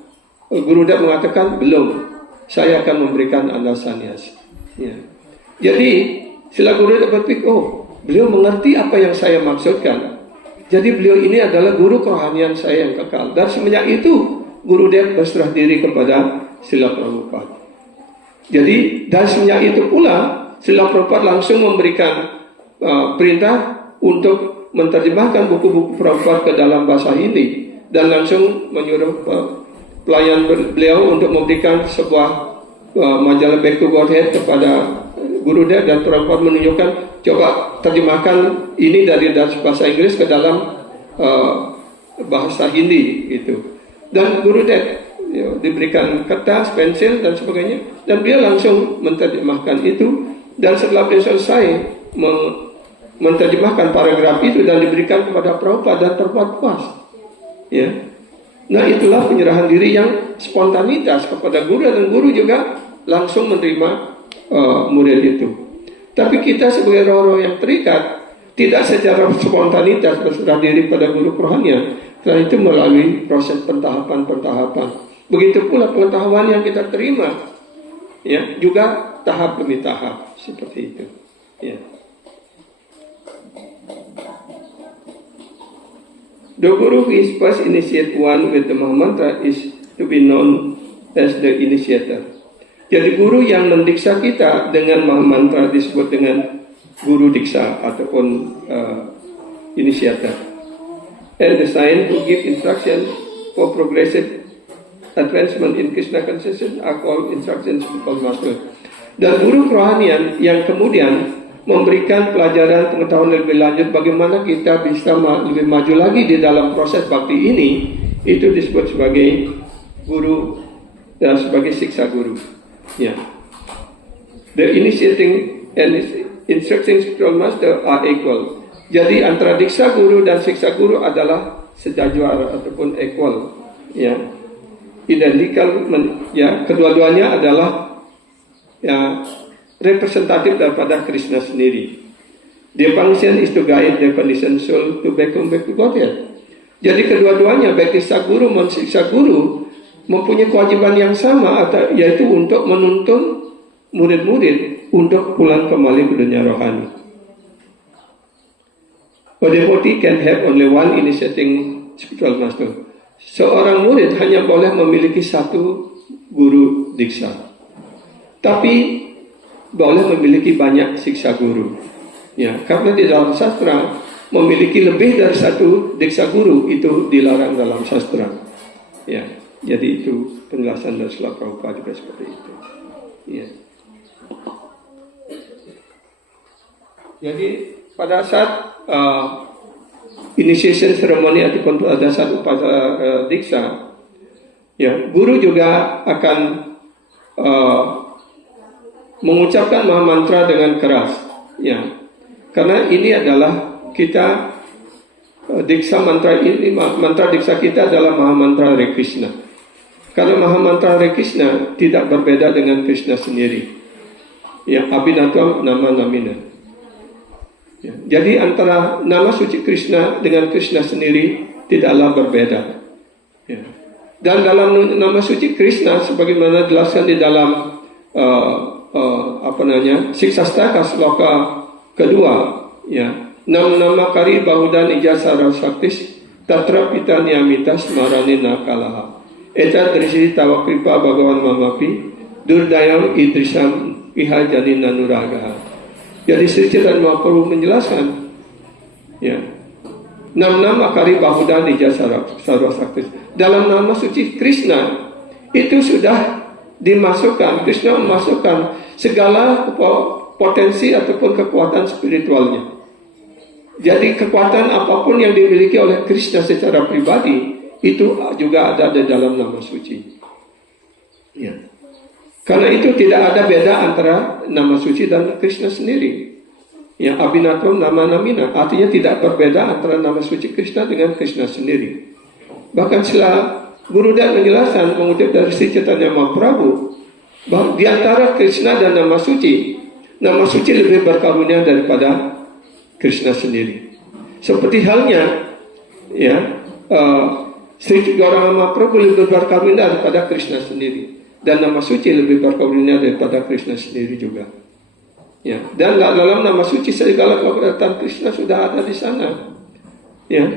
Gurudev mengatakan, belum. Saya akan memberikan Anda sannyas. Ya. Jadi Sila Gurudev berpikir, beliau mengerti apa yang saya maksudkan. Jadi beliau ini adalah guru kerohanian saya yang kekal. Dan semenjak itu Gurudev berserah diri kepada Sila Prabhupada. Jadi dari semenjak itu pula Sila Prabhupada langsung memberikan perintah untuk menerjemahkan buku-buku Prabhupada ke dalam bahasa Hindi, dan langsung menyuruh pelayan beliau untuk memberikan sebuah majalah Back to Godhead kepada Gurudev, dan Prabhupada menunjukkan, coba terjemahkan ini dari bahasa Inggris ke dalam bahasa Hindi gitu. Dan Gurudev diberikan kertas, pensil dan sebagainya, dan beliau langsung menerjemahkan itu. Dan setelah beliau selesai menerjemahkan paragraf itu dan diberikan kepada Prabhupada, dan Prabhupada puas. Ya. Nah, itulah penyerahan diri yang spontanitas kepada guru, dan guru juga langsung menerima murid itu. Tapi kita sebagai roh-roh yang terikat tidak secara spontanitas berserah diri pada guru kerohanian. Setelah itu melalui proses pentahapan-pentahapan. Begitu pula pengetahuan yang kita terima, ya, juga tahap demi tahap seperti itu. Ya. The Guru who is first initiate one with the Mahamantra is to be known as the initiator. Jadi guru yang mendiksa kita dengan Mahamantra disebut dengan guru diksa ataupun initiator. And the sign to give instruction for progressive advancement in Krishna consciousness are called instruction spiritual master. Dan guru kerohanian yang kemudian memberikan pelajaran pengetahuan lebih lanjut bagaimana kita bisa lebih maju lagi di dalam proses bakti ini, itu disebut sebagai guru dan sebagai siksa guru. Ya. The initiating and instructing spiritual master are equal. Jadi antara diksa guru dan siksa guru adalah sejajar ataupun equal. Ya. Identikal, ya, kedua-duanya adalah ya representatif daripada Krishna sendiri. Their function is to guide the conditioned soul to back to Godhead. Jadi kedua-duanya, baik siksa guru maupun siksa guru, mempunyai kewajiban yang sama, yaitu untuk menuntun murid-murid untuk pulang kembali ke dunia rohani. A devotee can have only one initiating spiritual master. Seorang murid hanya boleh memiliki satu guru diksa, tapi boleh memiliki banyak siksa guru. Ya, karena di dalam sastra memiliki lebih dari satu diksa guru itu dilarang dalam sastra. Ya, jadi itu penjelasan dari Srila Prabhupada juga seperti itu. Ya. Jadi pada saat initiation ceremony ataupun pada saat upacara diksa, ya, guru juga akan mengucapkan maha mantra dengan keras, ya, karena ini adalah kita diksa mantra ini, mantra diksa kita adalah maha mantra Hare Krishna. Karena maha mantra Hare Krishna tidak berbeda dengan Krishna sendiri, ya, Abhinatvam nama namina. Ya, jadi antara nama suci Krishna dengan Krishna sendiri tidaklah berbeda. Ya. Dan dalam nama suci Krishna, sebagaimana dijelaskan di dalam Siksastaka sloka kedua, ya, nama kari bahudan ijasara saktis tatra pita niyamitas marani nakalaha eta drisi tawakripa bhagavan mamapi durdayam idrisam iha janina nuraga. Jadi Sri Chaitanya Mahaprabhu menjelaskan, ya, nama kari bahudan ijasara saktis, dalam nama suci Krishna itu sudah dimasukkan, Krishna memasukkan segala potensi ataupun kekuatan spiritualnya. Jadi kekuatan apapun yang dimiliki oleh Krishna secara pribadi itu juga ada di dalam nama suci. Ya. Karena itu tidak ada beda antara nama suci dan Krishna sendiri. Ya, Abhinatvam nama namina, artinya tidak berbeda antara nama suci Krishna dengan Krishna sendiri. Bahkan setelah Gurudev menjelaskan mengutip dari Sri Chaitanya Mahaprabhu bahwa di antara Krishna dan nama suci lebih berkarunia daripada Krishna sendiri. Seperti halnya, ya, Sri Gauranga Mahaprabhu lebih berkarunia daripada Krishna sendiri, dan nama suci lebih berkarunia daripada Krishna sendiri juga. Ya, dan dalam nama suci segala kekuatan Krishna sudah ada di sana. Ya.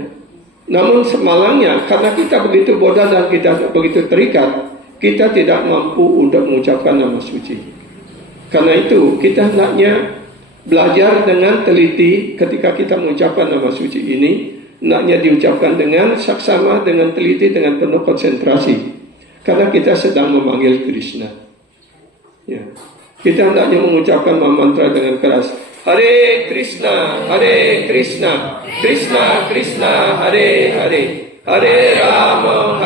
Namun semalangnya, karena kita begitu bodoh dan kita begitu terikat, kita tidak mampu untuk mengucapkan nama suci. Karena itu, kita hendaknya belajar dengan teliti ketika kita mengucapkan nama suci ini, hendaknya diucapkan dengan saksama, dengan teliti, dengan penuh konsentrasi. Karena kita sedang memanggil Krishna. Ya. Kita hendaknya mengucapkan mantra dengan keras. Hare Krishna, Krishna Krishna, Hare Hare, Hare Rama,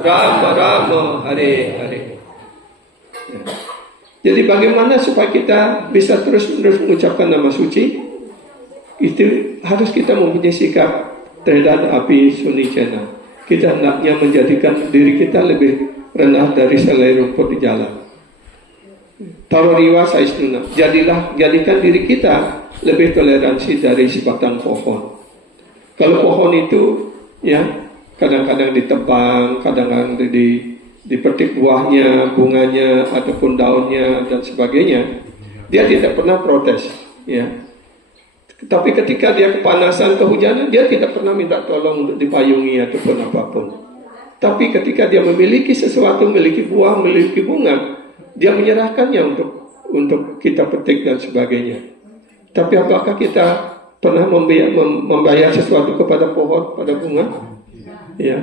Rama Rama, Hare Hare. Ya. Jadi bagaimana supaya kita bisa terus-menerus mengucapkan nama suci? Itu harus kita mempunyai sikap terhadap api sunicena. Kita hendaknya menjadikan diri kita lebih rendah dari selai rumput di jalan. Taroriwa saisnuna, jadikan diri kita lebih toleransi dari sebatang pohon. Kalau pohon itu, ya, kadang-kadang ditebang, kadang-kadang dipetik buahnya, bunganya, ataupun daunnya dan sebagainya, dia tidak pernah protes, ya. Tapi ketika dia kepanasan, kehujanan, dia tidak pernah minta tolong untuk dipayungi ataupun apapun. Tapi ketika dia memiliki sesuatu, memiliki buah, memiliki bunga, dia menyerahkannya untuk kita petik dan sebagainya. Tapi apakah kita pernah membayar sesuatu kepada pohon, pada bunga? Ya,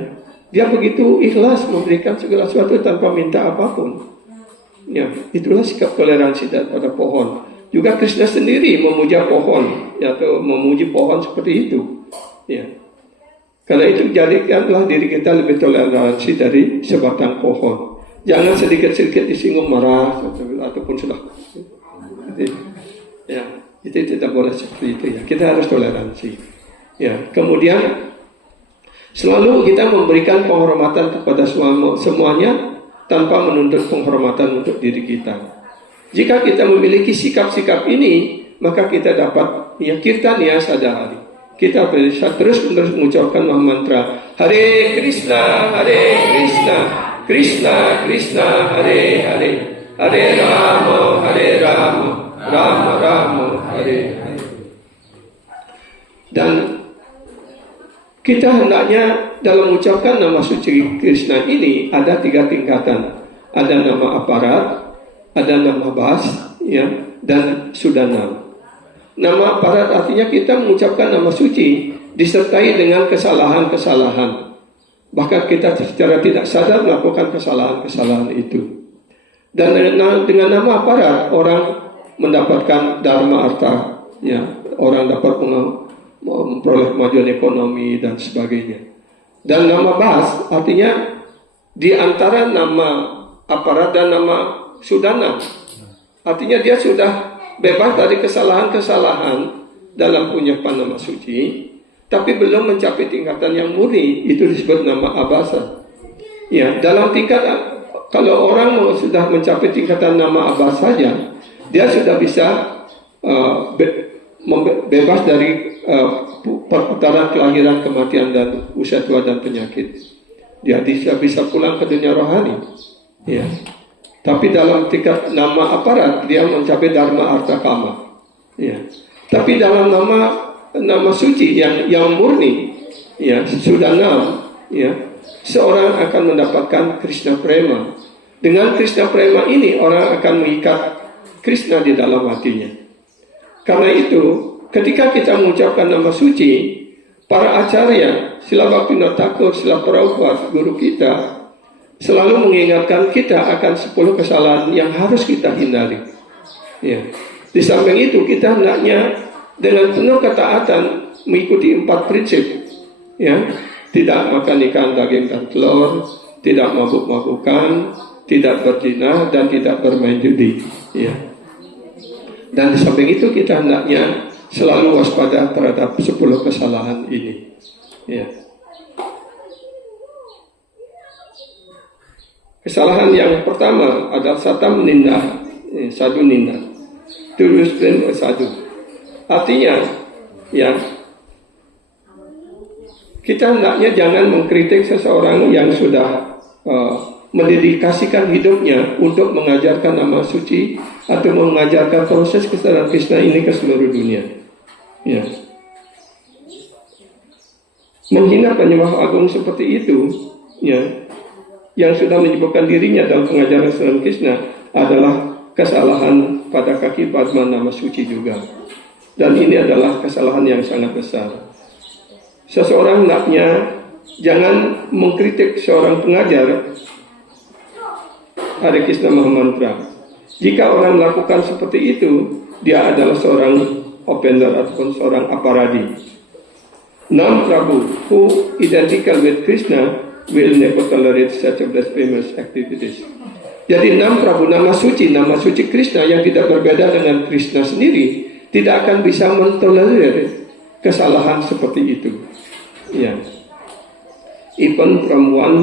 Dia begitu ikhlas memberikan segala sesuatu tanpa minta apapun. Ya, itulah sikap toleransi pada pohon. Juga Krishna sendiri memuja pohon, ya, atau memuji pohon seperti itu. Ya. Karena itu jadikanlah diri kita lebih toleransi dari sebatang pohon. Jangan sedikit-sedikit disinggung marah ataupun sudah. Ya, itu tidak boleh seperti itu ya. Kita harus toleransi. Ya, kemudian selalu kita memberikan penghormatan kepada semuanya tanpa menuntut penghormatan untuk diri kita. Jika kita memiliki sikap-sikap ini, maka kita dapat ya kirtaniya sadahari. Kita bisa terus-menerus mengucapkan mantra Hare Krishna, Krishna Krishna, Hare Hare, Hare Rama, Rama Rama, Hare Hare. Dan kita hendaknya dalam mengucapkan nama suci Krishna ini ada 3 tingkatan. Ada nama aparat, ada nama bas, ya, dan sudanam. Nama aparat artinya kita mengucapkan nama suci disertai dengan kesalahan-kesalahan. Bahkan kita secara tidak sadar melakukan kesalahan-kesalahan itu. Dan dengan nama aparat orang mendapatkan dharma arta, ya, orang dapat memperoleh kemajuan ekonomi dan sebagainya. Dan nama bas artinya di antara nama aparat dan nama sudana, artinya dia sudah bebas dari kesalahan-kesalahan dalam pengucapan nama suci, tapi belum mencapai tingkatan yang murni, itu disebut nama abasa. Ya, dalam tingkat, kalau orang sudah mencapai tingkatan nama abasa saja, dia sudah bisa bebas dari perputaran kelahiran, kematian, dan usia tua dan penyakit. Dia bisa pulang ke dunia rohani. Ya. Tapi dalam tingkat nama aparat dia mencapai dharma arta kama. Ya. Tapi dalam nama suci yang murni, ya, sudana, ya, seorang akan mendapatkan Krishna Prema. Dengan Krishna Prema ini orang akan mengikat Krishna di dalam hatinya. Karena itu, ketika kita mengucapkan nama suci, para acarya, Srila Bhaktivinoda Thakur, Srila Prabhupada, guru kita, selalu mengingatkan kita akan 10 kesalahan yang harus kita hindari. Ya. Di samping itu kita hendaknya dengan penuh ketaatan mengikuti 4 prinsip. Ya. Tidak makan ikan, daging, dan telur, tidak mabuk-mabukan, tidak berzina, dan tidak bermain judi. Ya. Dan di samping itu kita hendaknya selalu waspada terhadap 10 kesalahan ini. Ya. Kesalahan yang pertama adalah satam ninda, sadu ninda, tulus dan sadu. Artinya, ya, kita hendaknya jangan mengkritik seseorang yang sudah mendedikasikan hidupnya untuk mengajarkan nama suci atau mengajarkan proses kesadaran Krishna ini ke seluruh dunia. Ya. Menghina penyembah agung seperti itu, ya, yang sudah menyebutkan dirinya dalam pengajaran Sri Krishna adalah kesalahan pada kaki Padma nama suci juga. Dan ini adalah kesalahan yang sangat besar. Seseorang hendaknya jangan mengkritik seorang pengajar Hare Krishna Mahamantra. Jika orang melakukan seperti itu, dia adalah seorang offender ataupun seorang aparadi. Nam Prabhu who identical with Krishna will never tolerate such a blasphemous activities. Jadi nama suci Krishna yang tidak berbeda dengan Krishna sendiri tidak akan bisa mentolerir kesalahan seperti itu. Ya. Even from one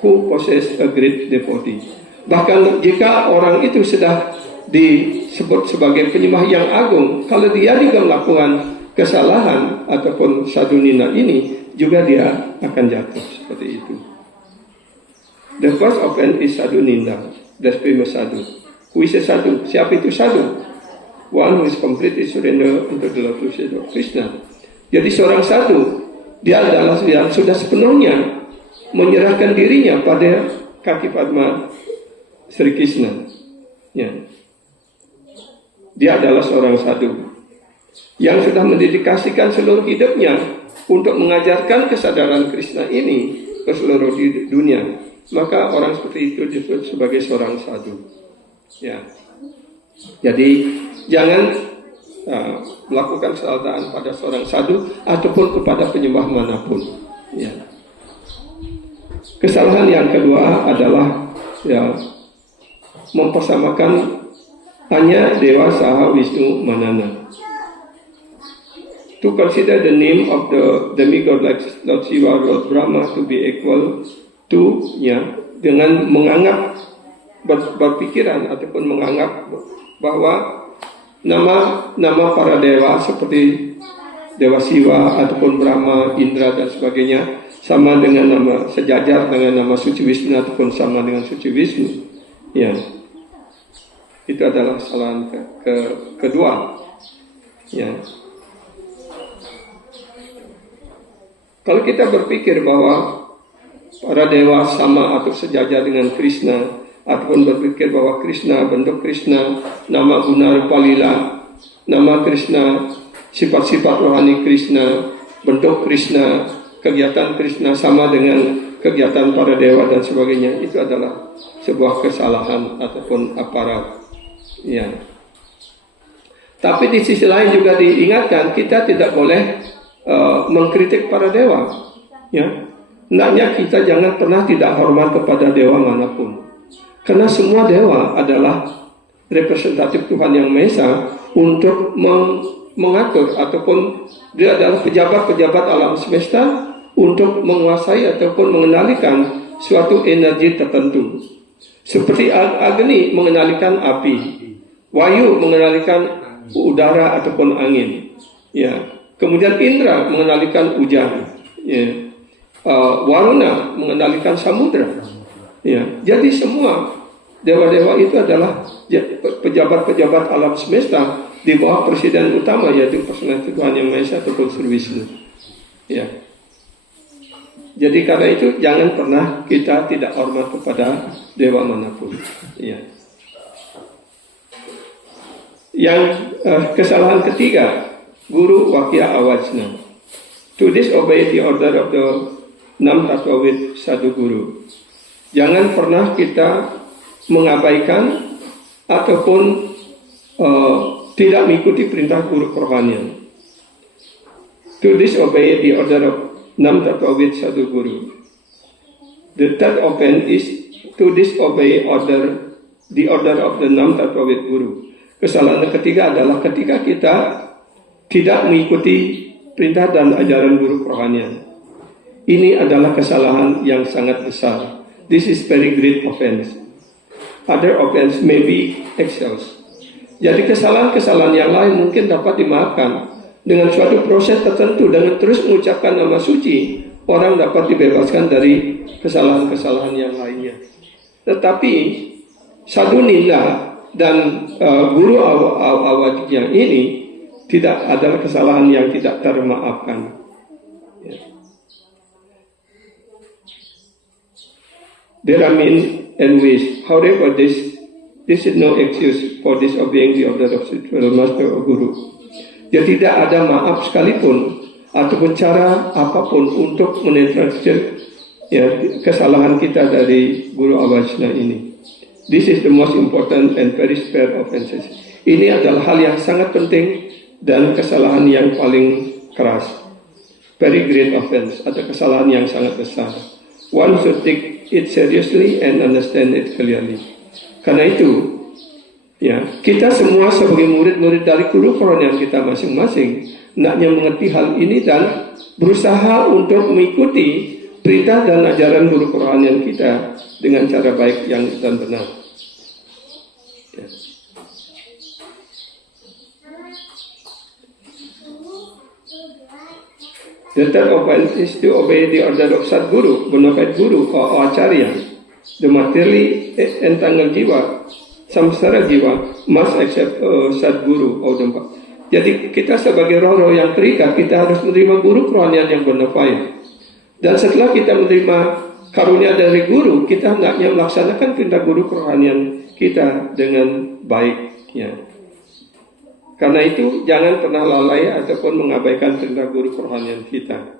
who possess a great devotee. Bahkan jika orang itu sudah disebut sebagai penyembah yang agung, kalau dia juga melakukan kesalahan ataupun sadunina ini, juga dia akan jatuh seperti itu. The first offense is sadhu ninda, blasphemous sadhu. Who is a sadhu? Siapa itu sadhu? One who is completely surrender into the lotus feet of Krishna. Jadi seorang sadhu, dia adalah yang sudah sepenuhnya menyerahkan dirinya pada kaki Padma Sri Krishna. Ya. Dia adalah seorang sadhu yang sudah mendedikasikan seluruh hidupnya untuk mengajarkan kesadaran Krishna ini ke seluruh dunia, maka orang seperti itu disebut sebagai seorang sadhu. Ya. Jadi jangan melakukan kesalahan pada seorang sadhu ataupun kepada penyembah manapun. Ya. Kesalahan yang kedua adalah mempersamakan hanya Dewa Saha Wisnu Manana. To consider the name of the demigod like Lord Shiva, Lord Brahma to be equal to, dengan menganggap berpikiran ataupun menganggap bahwa nama para dewa seperti Dewa Siwa ataupun Brahma, Indra dan sebagainya sama dengan nama sejajar dengan nama Suci Wisnu ataupun sama dengan Suci Wisnu. Ya, itu adalah kesalahan kedua. Ya. Kalau kita berpikir bahwa para dewa sama atau sejajar dengan Krishna, ataupun berpikir bahwa Krishna, bentuk Krishna, nama guna rupa lila, nama Krishna, sifat-sifat rohani Krishna, bentuk Krishna, kegiatan Krishna sama dengan kegiatan para dewa dan sebagainya, itu adalah sebuah kesalahan ataupun aparat. Ya. Tapi di sisi lain juga diingatkan kita tidak boleh mengkritik para dewa. Ya. Hendaknya kita jangan pernah tidak hormat kepada dewa manapun. Karena semua dewa adalah representatif Tuhan Yang Maha Esa untuk mengatur ataupun dia adalah pejabat-pejabat alam semesta untuk menguasai ataupun mengendalikan suatu energi tertentu. Seperti Agni mengendalikan api, Wayu mengendalikan udara ataupun angin. Ya. Kemudian Indra mengendalikan hujan, ya. Waruna mengendalikan samudra. Ya. Jadi semua dewa-dewa itu adalah pejabat-pejabat alam semesta di bawah presiden utama, yaitu personalitas Tuhan Yang Maha Esa ataupun Sri Wisnu. Ya. Jadi karena itu jangan pernah kita tidak hormat kepada dewa manapun. Ya. Yang kesalahan ketiga, Guru Wakya Awajna, to disobey the order of the Nam Tatwawid Sadhu Guru. Jangan pernah kita mengabaikan ataupun tidak mengikuti perintah guru kerohanian. To disobey the order of Nam Tatwawid Sadhu Guru. The third offense is to disobey the order of the Nam Tatwawid Guru. Kesalahan ketiga adalah ketika kita tidak mengikuti perintah dan ajaran guru kerohanian. Ini adalah kesalahan yang sangat besar. This is very great offense. Other offense may be excels. Jadi kesalahan-kesalahan yang lain mungkin dapat dimaafkan dengan suatu proses tertentu, dengan terus mengucapkan nama suci, orang dapat dibebaskan dari kesalahan-kesalahan yang lainnya. Tetapi Sadhu Nila dan guru awajnya ini tidak adalah kesalahan yang tidak termaafkan. Ya. There are means and ways. However, this is no excuse for disobeying the order of spiritual master or guru. Jadi tidak ada maaf sekalipun ataupun cara apapun untuk menetralisir kesalahan kita dari guru awajna ini. This is the most important and very severe offenses. Ini adalah hal yang sangat penting dan kesalahan yang paling keras. Very great offense, atau kesalahan yang sangat besar. One should take it seriously and understand it clearly. Karena itu, ya, kita semua sebagai murid-murid dari guru kerohanian kita masing-masing hendaknya mengerti hal ini dan berusaha untuk mengikuti perintah dan ajaran guru kerohanian kita dengan cara baik yang dan benar. Ya. The third offense is to obey the order of Sadguru, Bonafide Guru or Acharya. The materially entangled jiwa, samsara jiwa, must accept Sadguru or Dampa. Jadi kita sebagai roh-roh yang terikat, kita harus menerima guru kerohanian yang bonafide. Dan setelah kita menerima karunia dari guru, kita hendaknya melaksanakan perintah guru kerohanian kita dengan baik. Ya. Karena itu jangan pernah lalai ataupun mengabaikan perintah guru kerohanian kita.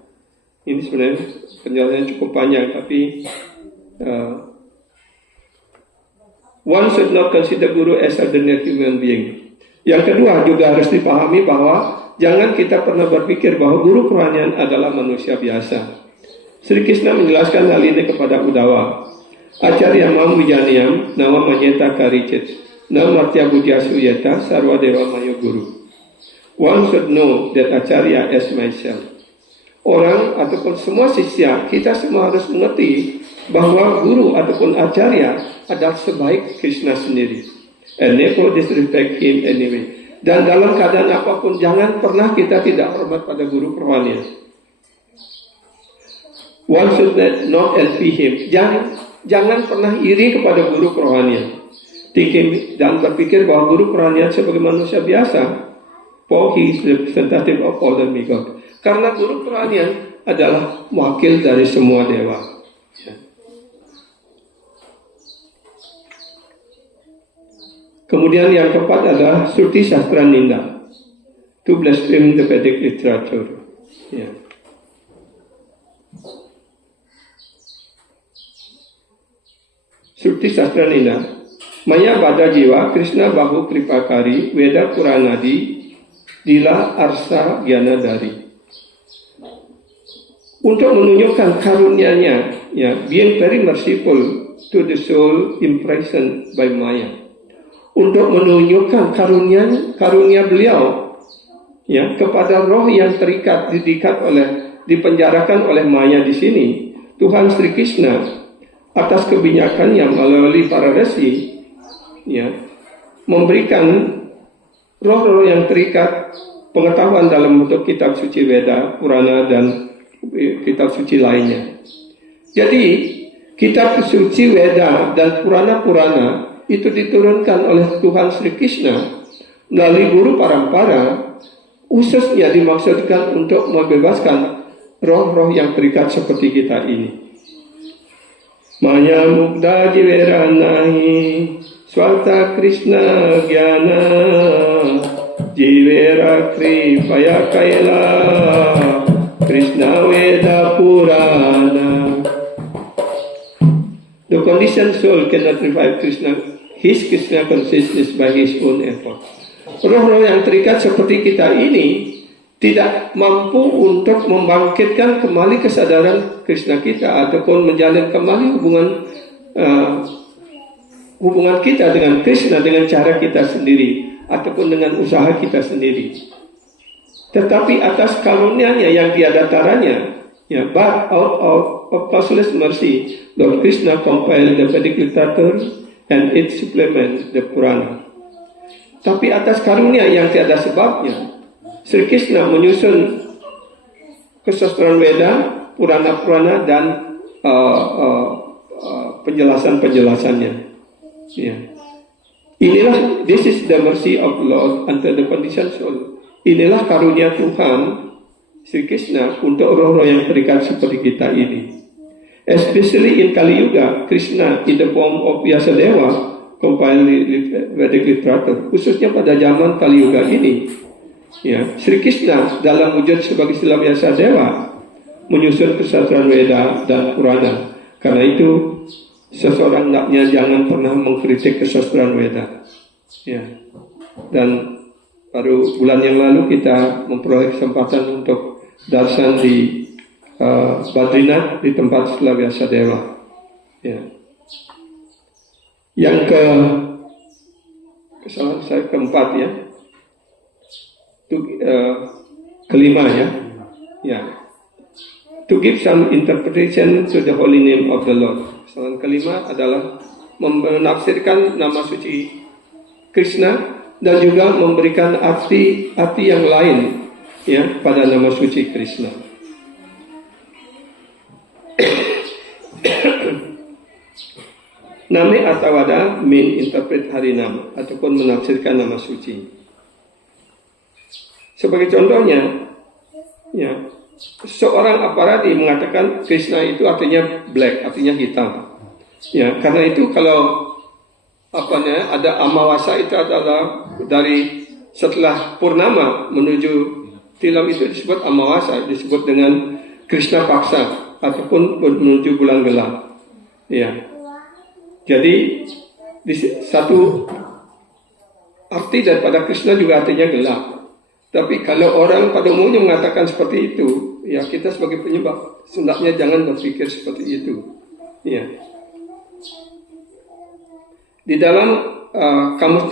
Ini sebenarnya penjelasannya cukup panjang, tapi one should not consider guru as ordinary human being. Yang kedua juga harus dipahami bahwa jangan kita pernah berpikir bahwa guru kerohanian adalah manusia biasa. Sri Krishna menjelaskan hal ini kepada Udawa. Acarya mam wijaniam nama manyeta karicit nama matya buddhya suyeta sarwa dewa mayo guru. One should know that Acarya as myself. Orang ataupun semua sisya, kita semua harus mengerti bahwa guru ataupun Acarya adalah sebaik Krishna sendiri. And never disrespect him anyway. Dan dalam keadaan apapun, jangan pernah kita tidak hormat pada guru kerohanian. One should not envy him. Jangan pernah iri kepada guru kerohanian. Dan berpikir bahwa guru kerohanian sebagai manusia biasa. For he is the representative of all the God. Karena guru kerohanian adalah wakil dari semua dewa. Kemudian yang keempat adalah Shruti Sastra Ninda, to blaspheme the Vedic literature. Ya. Shruti Sastra Ninda, Maya Bada Jiwa, Krishna Bahu Kripakari, Veda Puranadi, Dila Arsa Gyana Dari. Untuk menunjukkan karunia-Nya, ya, being very merciful to the soul imprisoned by Maya. Untuk menunjukkan karunia beliau, ya, kepada roh yang dipenjarakan oleh Maya di sini, Tuhan Sri Krishna atas kebijakannya melalui para resi, ya, memberikan roh-roh yang terikat pengetahuan dalam bentuk kitab suci Veda, Purana dan kitab suci lainnya. Jadi kitab suci Veda dan Purana-Purana itu diturunkan oleh Tuhan Sri Krishna melalui guru parampara, khususnya dimaksudkan untuk membebaskan roh-roh yang terikat seperti kita ini. Maya mukta jivera nahi swata Krishna gyana jivera kripaya kaila Krishna Veda Purana. The conditioned soul cannot revive his Krishna consciousness by his own effort. Roh-roh yang terikat seperti kita ini tidak mampu untuk membangkitkan kembali kesadaran Krishna kita ataupun menjalin kembali hubungan kita dengan Krishna dengan cara kita sendiri ataupun dengan usaha kita sendiri. Tetapi atas karunia-Nya yang tiada taranya, ya, but out of causeless mercy, Lord Krishna compiled the Vedic literature and it supplements the Purana. Tapi atas karunia yang tiada sebabnya, Sri Krishna menyusun kesastraan Veda, Purana-Purana dan penjelasan-penjelasannya. Ya. Inilah, this is the mercy of Lord unto the conditioned soul. Inilah karunia Tuhan Sri Krishna untuk roh-roh yang terikat seperti kita ini. Especially in Kali Yuga, Krishna in the form of Vyasadeva compiled Vedic literature. Khususnya pada zaman Kali Yuga ini, ya, Sri Krishna dalam wujud sebagai Sila Vyasadeva menyusun kesastraan Veda dan Purana. Karena itu seseorang hendaknya jangan pernah mengkritik kesastraan Veda. Ya. Dan baru bulan yang lalu kita memperoleh kesempatan untuk darsan di Badrinath di tempat Sila Vyasadeva. Ya. Yang kesalahan saya keempat, ya. Kelima, ya. Ya. To give some interpretation to the holy name of the Lord. Kesalahan kelima adalah menafsirkan nama suci Krishna dan juga memberikan arti yang lain, ya, pada nama suci Krishna. Name Artawada mean interpret Harinam ataupun menafsirkan nama suci. Sebagai contohnya, ya, seorang aparati mengatakan Krishna itu artinya black, artinya hitam. Ya, karena itu kalau ada amawasa itu adalah dari setelah purnama menuju tilam itu disebut amawasa, disebut dengan Krishna paksa ataupun menuju bulan gelap. Ya. Jadi satu arti daripada Krishna juga artinya gelap. Tapi kalau orang pada umumnya mengatakan seperti itu, ya kita sebagai penyebab hendaknya jangan berpikir seperti itu. Ya. Di dalam kamus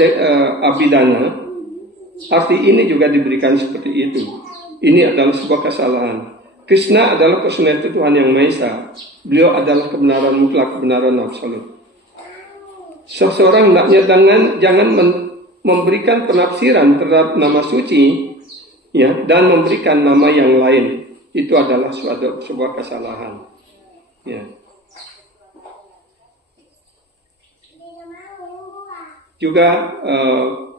Abhidhamma, arti ini juga diberikan seperti itu. Ini adalah sebuah kesalahan. Krishna adalah personality Tuhan yang Maha Esa. Beliau adalah kebenaran mutlak, kebenaran absolut. Seseorang hendaknya jangan memberikan penafsiran terhadap nama suci, ya, dan memberikan nama yang lain. Itu adalah sebuah kesalahan. Ya. Juga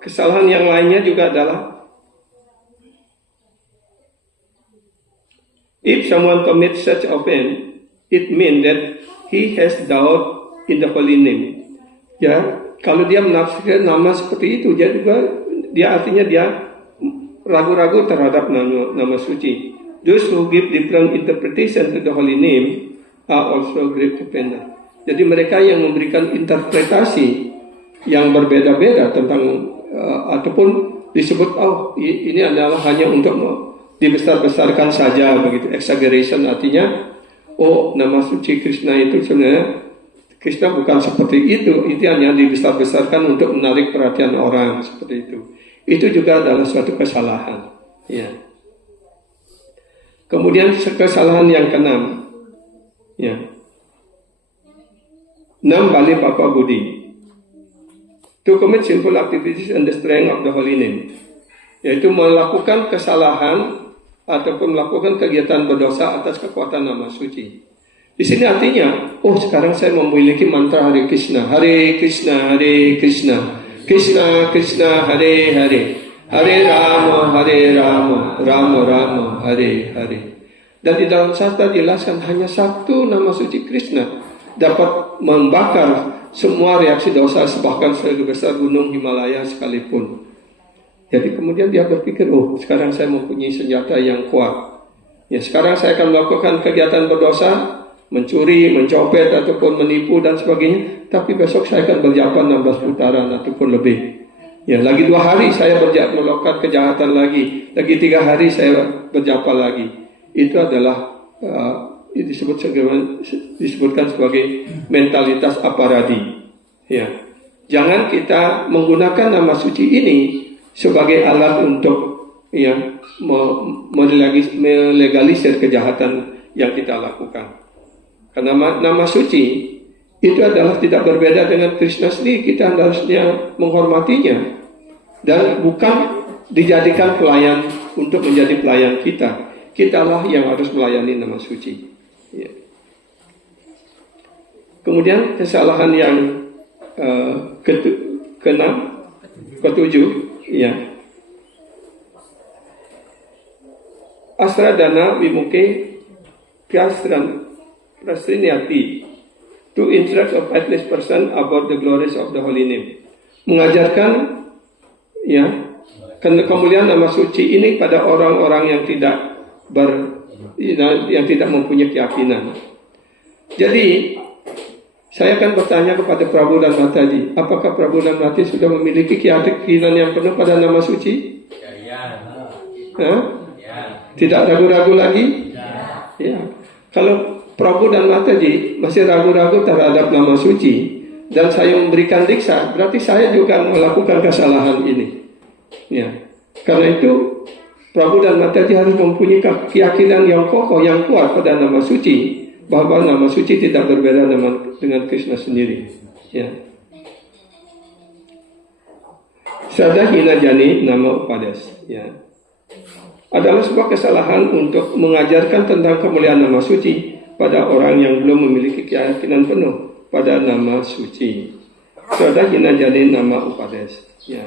kesalahan yang lainnya juga adalah if someone commits such offense, it means that he has doubt in the holy name. Ya, kalau dia menafsirkan nama seperti itu, dia artinya dia ragu-ragu terhadap nama suci. Those who give different interpretation to the holy name are also great offenders. Jadi mereka yang memberikan interpretasi yang berbeda-beda tentang ataupun disebut ini adalah hanya untuk dibesar-besarkan saja begitu, exaggeration, artinya nama suci Krishna itu sebenarnya Krishna bukan seperti itu hanya dibesar-besarkan untuk menarik perhatian orang seperti itu. Itu juga adalah suatu kesalahan, ya. Kemudian kesalahan yang keenam, ya. 6 Bali Papa Budi. To commit sinful activities in the strength of the holy name, yaitu melakukan kesalahan ataupun melakukan kegiatan berdosa atas kekuatan nama suci. Di sini artinya, sekarang saya memiliki mantra Hare Krishna, Hare Krishna, Hare Krishna, Krishna Krishna, Hare Hare, Hare Rama, Hare Rama, Rama Rama, Hare Hare. Dan di dalam sastra jelaskan hanya satu nama suci Krishna dapat membakar semua reaksi dosa bahkan sebesar gunung Himalaya sekalipun. Jadi kemudian dia berpikir, sekarang saya mempunyai senjata yang kuat. Ya, sekarang saya akan melakukan kegiatan berdosa, mencuri, mencopet ataupun menipu dan sebagainya. Tapi besok saya akan berjapa 16 putaran ataupun lebih. Ya, lagi 2 hari saya melakukan kejahatan lagi. Lagi 3 hari saya berjapa lagi. Itu adalah disebutkan sebagai mentalitas aparadi. Ya, jangan kita menggunakan nama suci ini sebagai alat untuk melegalisir kejahatan yang kita lakukan. Karena nama suci itu adalah tidak berbeda dengan Krishna sendiri. Kita harusnya menghormatinya dan bukan dijadikan pelayan untuk menjadi pelayan kita. Kitalah yang harus melayani nama suci. Ya. Kemudian kesalahan yang ketujuh, ya. Asradana Vimuke Prasriniyati, to instruct a faithless person about the glories of the holy name. Mengajarkan, ya, kemuliaan nama suci ini pada orang-orang yang tidak mempunyai keyakinan. Jadi saya akan bertanya kepada Prabu dan Mataji, apakah Prabu dan Mataji sudah memiliki keyakinan yang penuh pada nama suci? Ya. Tidak ragu-ragu lagi? Ya. Kalau Prabu dan Mataji masih ragu-ragu terhadap nama suci dan saya memberikan diksa, berarti saya juga melakukan kesalahan ini. Ya. Karena itu Prabu dan Mataji harus mempunyai keyakinan yang kokoh, yang kuat pada nama suci, bahwa nama suci tidak berbeda dengan Krishna sendiri. Ya. Sada hina jani nama upadas. Ya. Adalah sebuah kesalahan untuk mengajarkan tentang kemuliaan nama suci pada orang yang belum memiliki keyakinan penuh pada nama suci. Sada hina jani nama upadas. Ya.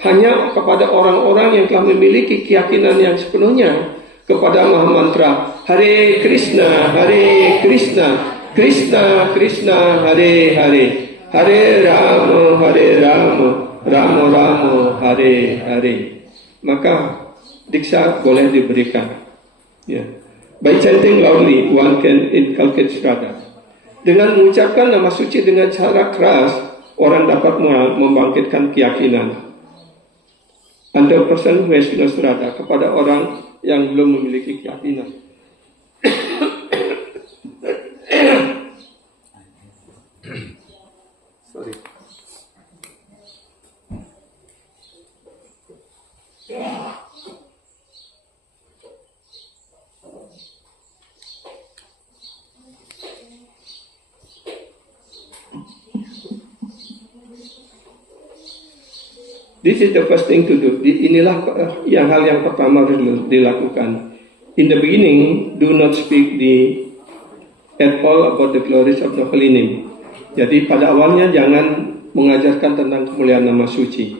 Hanya kepada orang-orang yang telah memiliki keyakinan yang sepenuhnya kepada Maha Mantra Hare Krishna, Hare Krishna, Krishna Krishna, Hare Hare, Hare Rama, Hare Rama, Rama Rama, Hare Hare. Maka diksa boleh diberikan. Ya. By chanting loudly, one can inculcate Shraddha. Dengan mengucapkan nama suci dengan cara keras, orang dapat membangkitkan keyakinan. And the person who has no Shraddha, kepada orang yang belum memiliki keyakinan. Sorry. This is the first thing to do. Inilah hal yang pertama harus dilakukan. In the beginning, do not speak at all about the glories of the holy name. Jadi pada awalnya jangan mengajarkan tentang kemuliaan nama suci.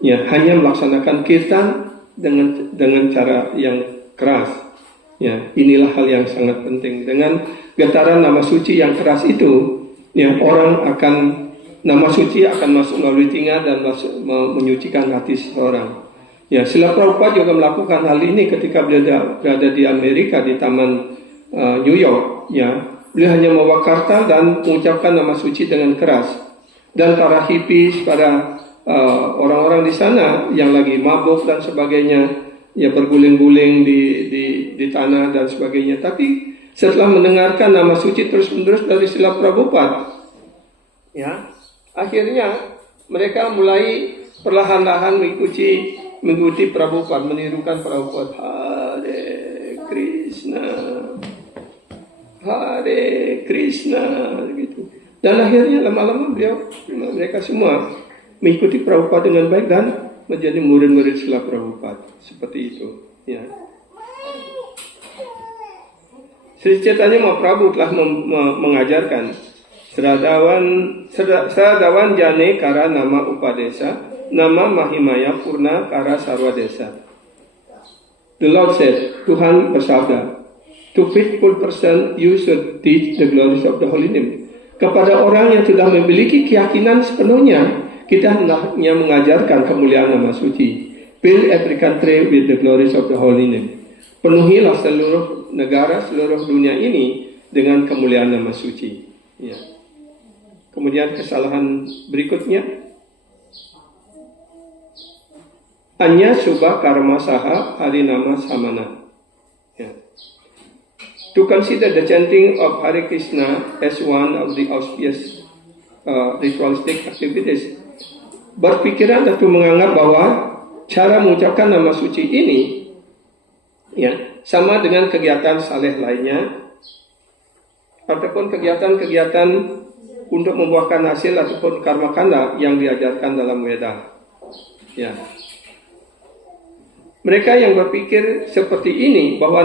Ya, hanya melaksanakan kirtan dengan cara yang keras. Ya, inilah hal yang sangat penting. Dengan getaran nama suci yang keras itu, ya, nama suci akan masuk melalui telinga dan menyucikan hati seseorang. Ya, Srila Prabhupada juga melakukan hal ini ketika berada di Amerika di Taman New York. Ya, beliau hanya membawa kartal dan mengucapkan nama suci dengan keras. Dan para hippies, para orang-orang di sana yang lagi mabuk dan sebagainya, ya berguling-guling di tanah dan sebagainya. Tapi setelah mendengarkan nama suci terus-menerus dari Srila Prabhupada, ya, akhirnya mereka mulai perlahan-lahan mengikuti Prabhupada, menirukan Prabhupada. Hare Krishna, gitu. Dan akhirnya lama-lama mereka semua mengikuti Prabhupada dengan baik dan menjadi murid-murid Srila Prabhupada. Seperti itu. Ya. Sri Chaitanya Mahaprabhu telah mengajarkan Sradawan jane kara nama upadesa, nama mahimaya purna kara sarwa desa. The Lord said, Tuhan bersabda, to faithful person you should teach the glories of the holy name. Kepada orang yang sudah memiliki keyakinan sepenuhnya, kita hendaknya mengajarkan kemuliaan nama suci. Fill every country with the glories of the holy name. Penuhilah seluruh negara, seluruh dunia ini dengan kemuliaan nama suci. Ya. Kemudian kesalahan berikutnya, Anya subha karma saha harinama samana. Ya. To consider the chanting of Hare Krishna as one of the auspicious ritualistic activities. Berpikiran atau menganggap bahwa cara mengucapkan nama suci ini, ya, sama dengan kegiatan saleh lainnya, ataupun kegiatan-kegiatan untuk membuahkan hasil ataupun karma kanda yang diajarkan dalam Weda. Ya. Mereka yang berpikir seperti ini, bahwa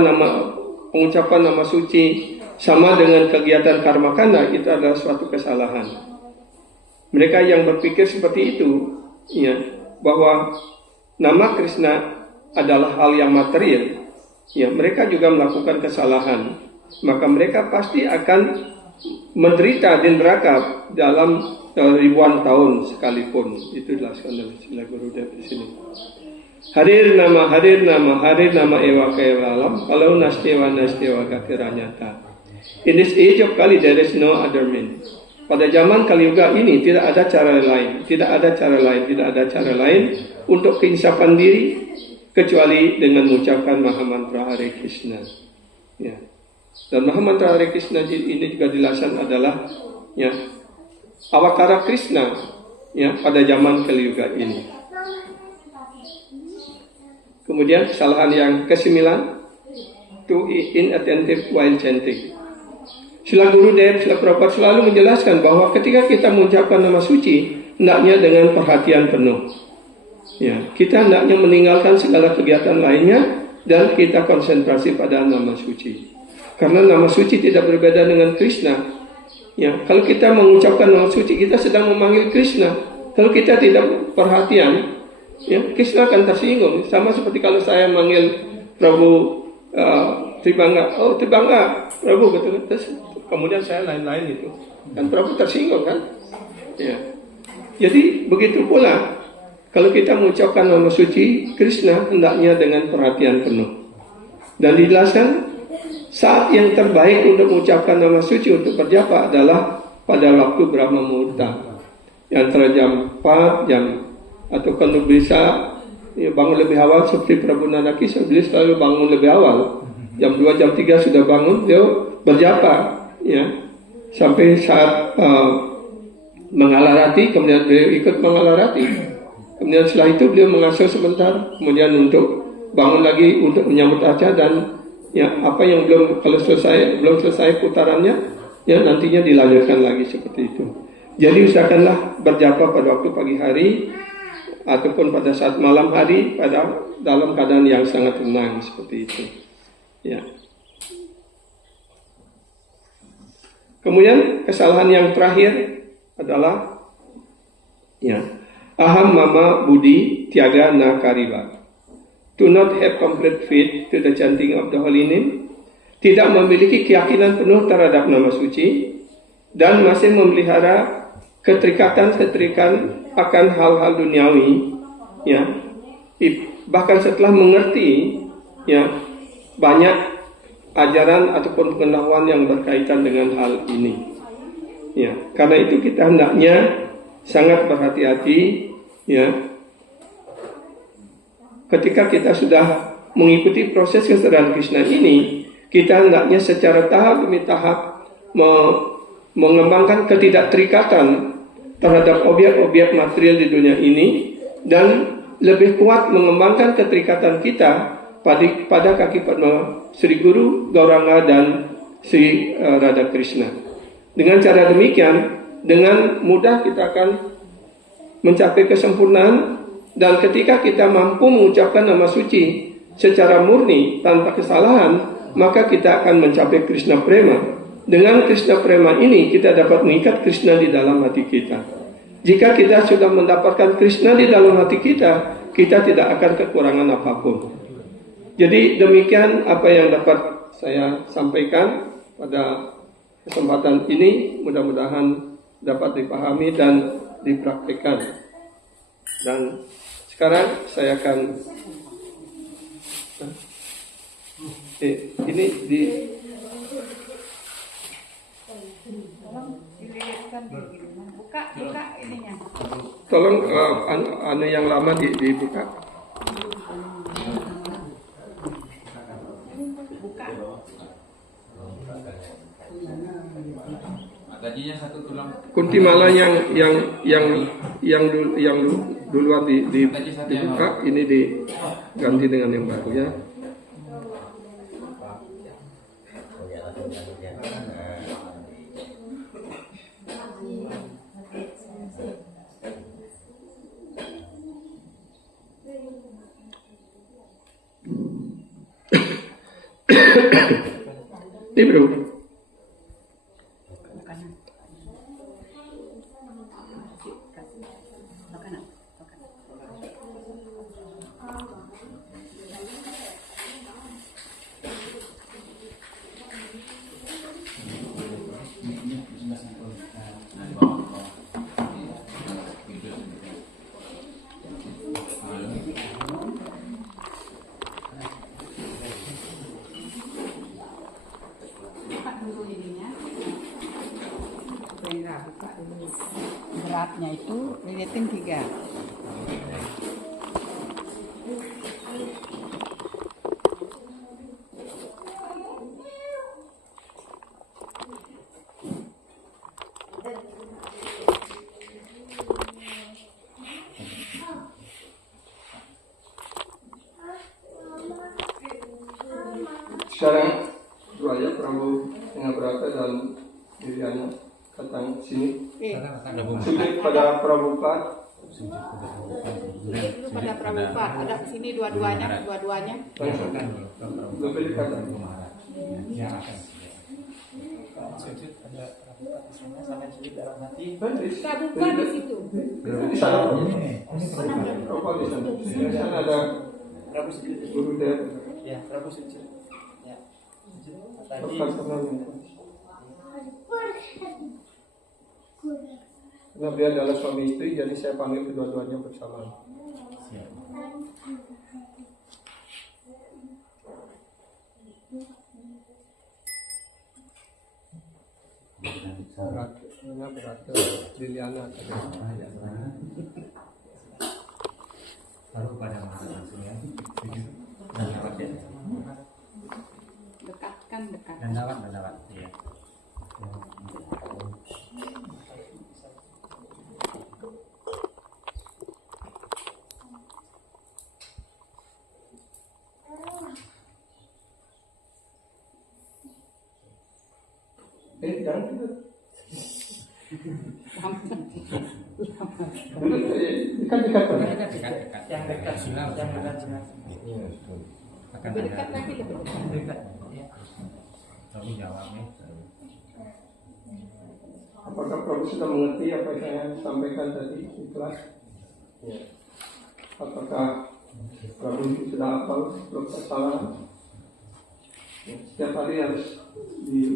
pengucapan nama suci sama dengan kegiatan karma kanda, itu adalah suatu kesalahan. Mereka yang berpikir seperti itu, ya, bahwa nama Krishna adalah hal yang material, ya, mereka juga melakukan kesalahan. Maka mereka pasti akan menderita di neraka dalam ribuan tahun sekalipun. Itu dijelaskan oleh Srila Gurudev di sini. Harir nama ewa kewalam, kalau nastewa gatiranyata. In this age of Kali there is no other means. Pada zaman Kali Yuga ini tidak ada cara lain untuk keinsapan diri kecuali dengan mengucapkan Maha Mantra Hare Krishna. Ya. Dan Maha Mantra Hare Krishna ini juga dijelaskan adalah, ya, Awatara Krishna, ya, pada zaman Kali Yuga ini. Kemudian kesalahan yang ke-9, to inattentive while chanting. Srila Gurudev, Srila Prabhupada selalu menjelaskan bahwa ketika kita mengucapkan nama suci, hendaknya dengan perhatian penuh. Ya, kita hendaknya meninggalkan segala kegiatan lainnya dan kita konsentrasi pada nama suci. Karena nama suci tidak berbeda dengan Krishna. Ya, kalau kita mengucapkan nama suci, kita sedang memanggil Krishna. Kalau kita tidak perhatian, ya, Krishna akan tersinggung. Sama seperti kalau saya manggil Prabu Tribangga, Tribangga, Prabu, betul. Terus kemudian saya lain-lain itu, kan Prabu tersinggung kan? Ya. Jadi begitu pula kalau kita mengucapkan nama suci Krishna, hendaknya dengan perhatian penuh. Dan dijelaskan saat yang terbaik untuk mengucapkan nama suci untuk berjapa adalah pada waktu Brahma Muhurta, antara jam 4 atau kalau bisa ya, bangun lebih awal seperti Prabu Nanaki, beliau selalu bangun lebih awal. Jam 2, jam 3 sudah bangun, beliau berjapa ya, sampai saat mengalarati, kemudian beliau ikut mengalarati. Kemudian setelah itu beliau mengasuh sebentar, kemudian untuk bangun lagi untuk menyambut acara, dan ya apa yang belum selesai putarannya, ya nantinya dilanjutkan lagi seperti itu. Jadi usahakanlah berjapa pada waktu pagi hari ataupun pada saat malam hari dalam keadaan yang sangat tenang seperti itu. Ya. Kemudian kesalahan yang terakhir adalah ya, aham mama budi tiaga na kariba. Do not have complete faith to the chanting of the holy name. Tidak memiliki keyakinan penuh terhadap nama suci dan masih memelihara keterikatan akan hal-hal duniawi, ya. Bahkan setelah mengerti ya banyak ajaran ataupun pengetahuan yang berkaitan dengan hal ini. Ya, karena itu kita hendaknya sangat berhati-hati ya. Ketika kita sudah mengikuti proses kesadaran Krishna ini, kita hendaknya secara tahap demi tahap mengembangkan ketidakterikatan terhadap objek-objek material di dunia ini, dan lebih kuat mengembangkan keterikatan kita pada kaki Padma Sri Guru, Gauranga, dan Sri Radha Krishna. Dengan cara demikian, dengan mudah kita akan mencapai kesempurnaan, dan ketika kita mampu mengucapkan nama suci secara murni tanpa kesalahan, maka kita akan mencapai Krishna Prema. Dengan Krishna Prema ini kita dapat mengikat Krishna di dalam hati kita. Jika kita sudah mendapatkan Krishna di dalam hati kita, kita tidak akan kekurangan apapun. Jadi demikian apa yang dapat saya sampaikan pada kesempatan ini, mudah-mudahan dapat dipahami dan dipraktikkan. Dan sekarang saya akan ini di buka ininya. Tolong anu yang lama dibuka. Tadinya satu tulang. Kuntimala yang duluan dibuka, ini diganti dengan yang baru ya. Ini bro. Beratnya itu lilitin 3. Sekarang Raya Prabu dengan berata dan diriannya datang sini. Sujud pada Prabhupada. Sujud pada Prabhupada. Ada sini dua-duanya. Lebih dekat. Sujud pada Prabhupada di sana sampai sujud dalam hati. Prabhupada di situ. Di sana. Prabhupada di sana. Di sana ada Prabu sujud. Guru Dev. Ya, Prabu sujud. Ya. Sujud tadi. Karena beliau adalah suami istri, jadi saya panggil kedua-duanya bersama. berat ke Liliana. Baru pada masa langsung ya. Dan lewat ya. Dekatkan, dekat. Dan lewat. Iya. Jangan gitu. Dekat. Dekat. Yang dekat, Silau. yang dekat sinar. Akan Lebih ada. dekat lagi, lebih dekat. Yang dekat. Ya. Tapi jawabnya. Apakah Prabu sudah mengerti apa yang saya sampaikan tadi di kelas? Ya. Apakah Prabu sudah hafal sebelum kesalahan? Ya. Setiap hari harus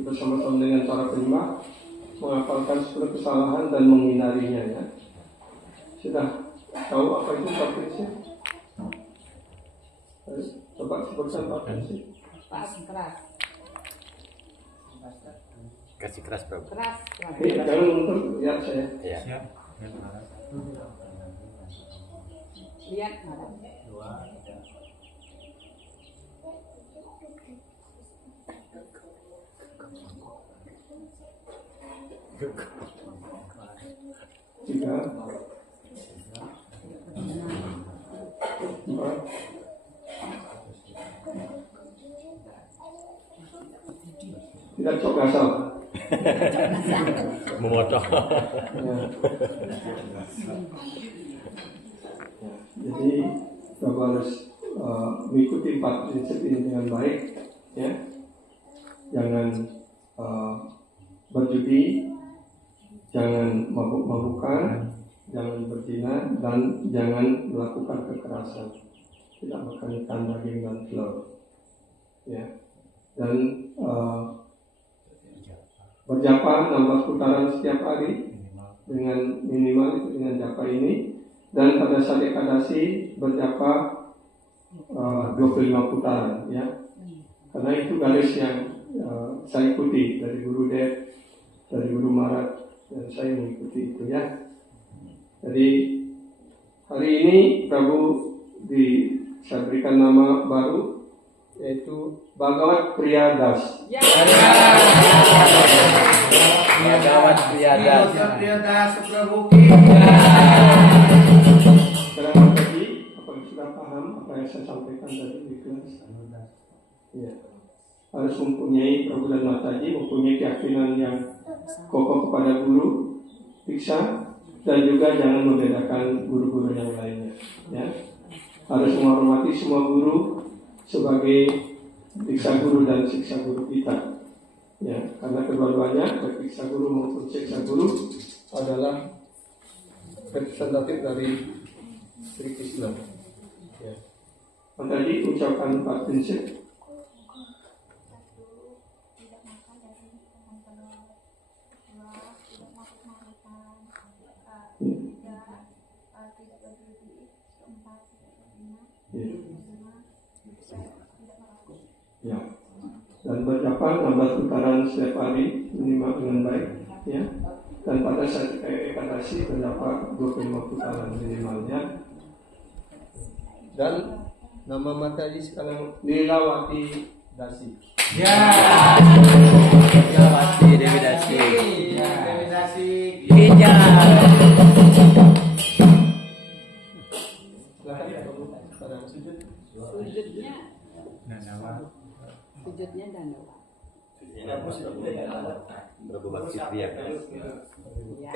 bersama-sama dengan para penyimak menghafalkan 10 kesalahan dan menghindarinya. Ya. Sudah tahu apa itu prinsip? Coba sebutkan prinsip. Keras. Kasih keras Prabu. Keras. Jangan menuntut lihat saya. Ya. Siap. Dan arah. Lihat, marah. 2, 3. Tiga, empat, tidak cok gasal. Memotong. Ya. Jadi Bapak harus mengikuti 4 prinsip ini dengan baik, ya. Jangan berjudi, jangan mabuk-mabukan, jangan berzina, dan jangan melakukan kekerasan. Tidak makan ikan, daging, dan telur. Ya. Dan berjapa 16 putaran setiap hari dengan minimal itu dengan japa ini, dan pada saat ekadasi berjapa 25 putaran, ya. Karena itu garis yang saya ikuti dari Guru Ded, dari Guru Marat, dan saya mengikuti itu, ya. Jadi hari ini Prabu saya berikan nama baru, yaitu Bhagavat Priyadas. Ya. Bhagavat Priyadas. Sekarang tadi, apakah sudah paham apa yang saya sampaikan tadi di kelas? Ya. Harus mempunyai Prabu dan Mataji, mempunyai keyakinan yang kokoh kepada guru, Biksa, dan juga jangan membedakan guru-guru yang lainnya. Ya. Harus menghormati semua guru sebagai siksa guru dan siksa guru kita. Ya, karena kedua-duanya baik siksa guru maupun siksa guru adalah representatif dari Sri Krishna. Ya. Tadi ucapkan 4 prinsip. Ya. Dan berjapa 16 putaran setiap hari minimal dengan baik, ya. Dan pada saat ekadasi berjapa 25 putaran minimalnya. Dan nama Mataji sekarang Lilawati Dasi. Ya. Lilawati Dewi Dasi. Dewi Dasi. Iya. Silakan ya, sekarang sujud. Sujudnya, Sujudnya Danawa. Prabu Bakti Priyadas. Ya.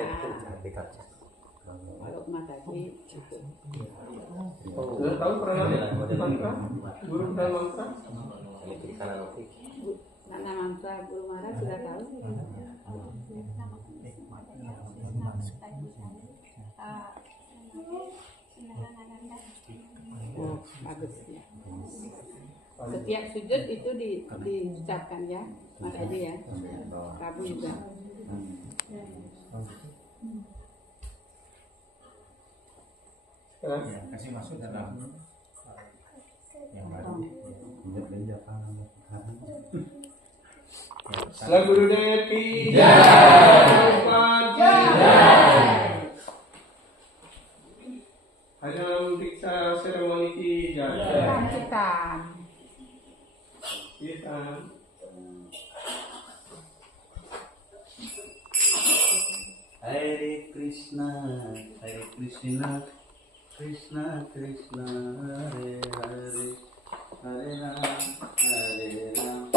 Kalau Mataji cukup. Sudah tahu pernah mantra? Guru dan mantra? Nana Mantra Guru Mara sudah tahu? Oh, bagus ya. Setiap sujud itu diucapkan ya, Mas Aji ya. Prabu juga. ya, kasih masuk dalam yang baru. Setelah Gurudaya ki jai. Hajam diksa seremoni ki jai. Lanjutan. Kita Hare Krishna, Krishna Krishna, Hare Hare, Hare Ram,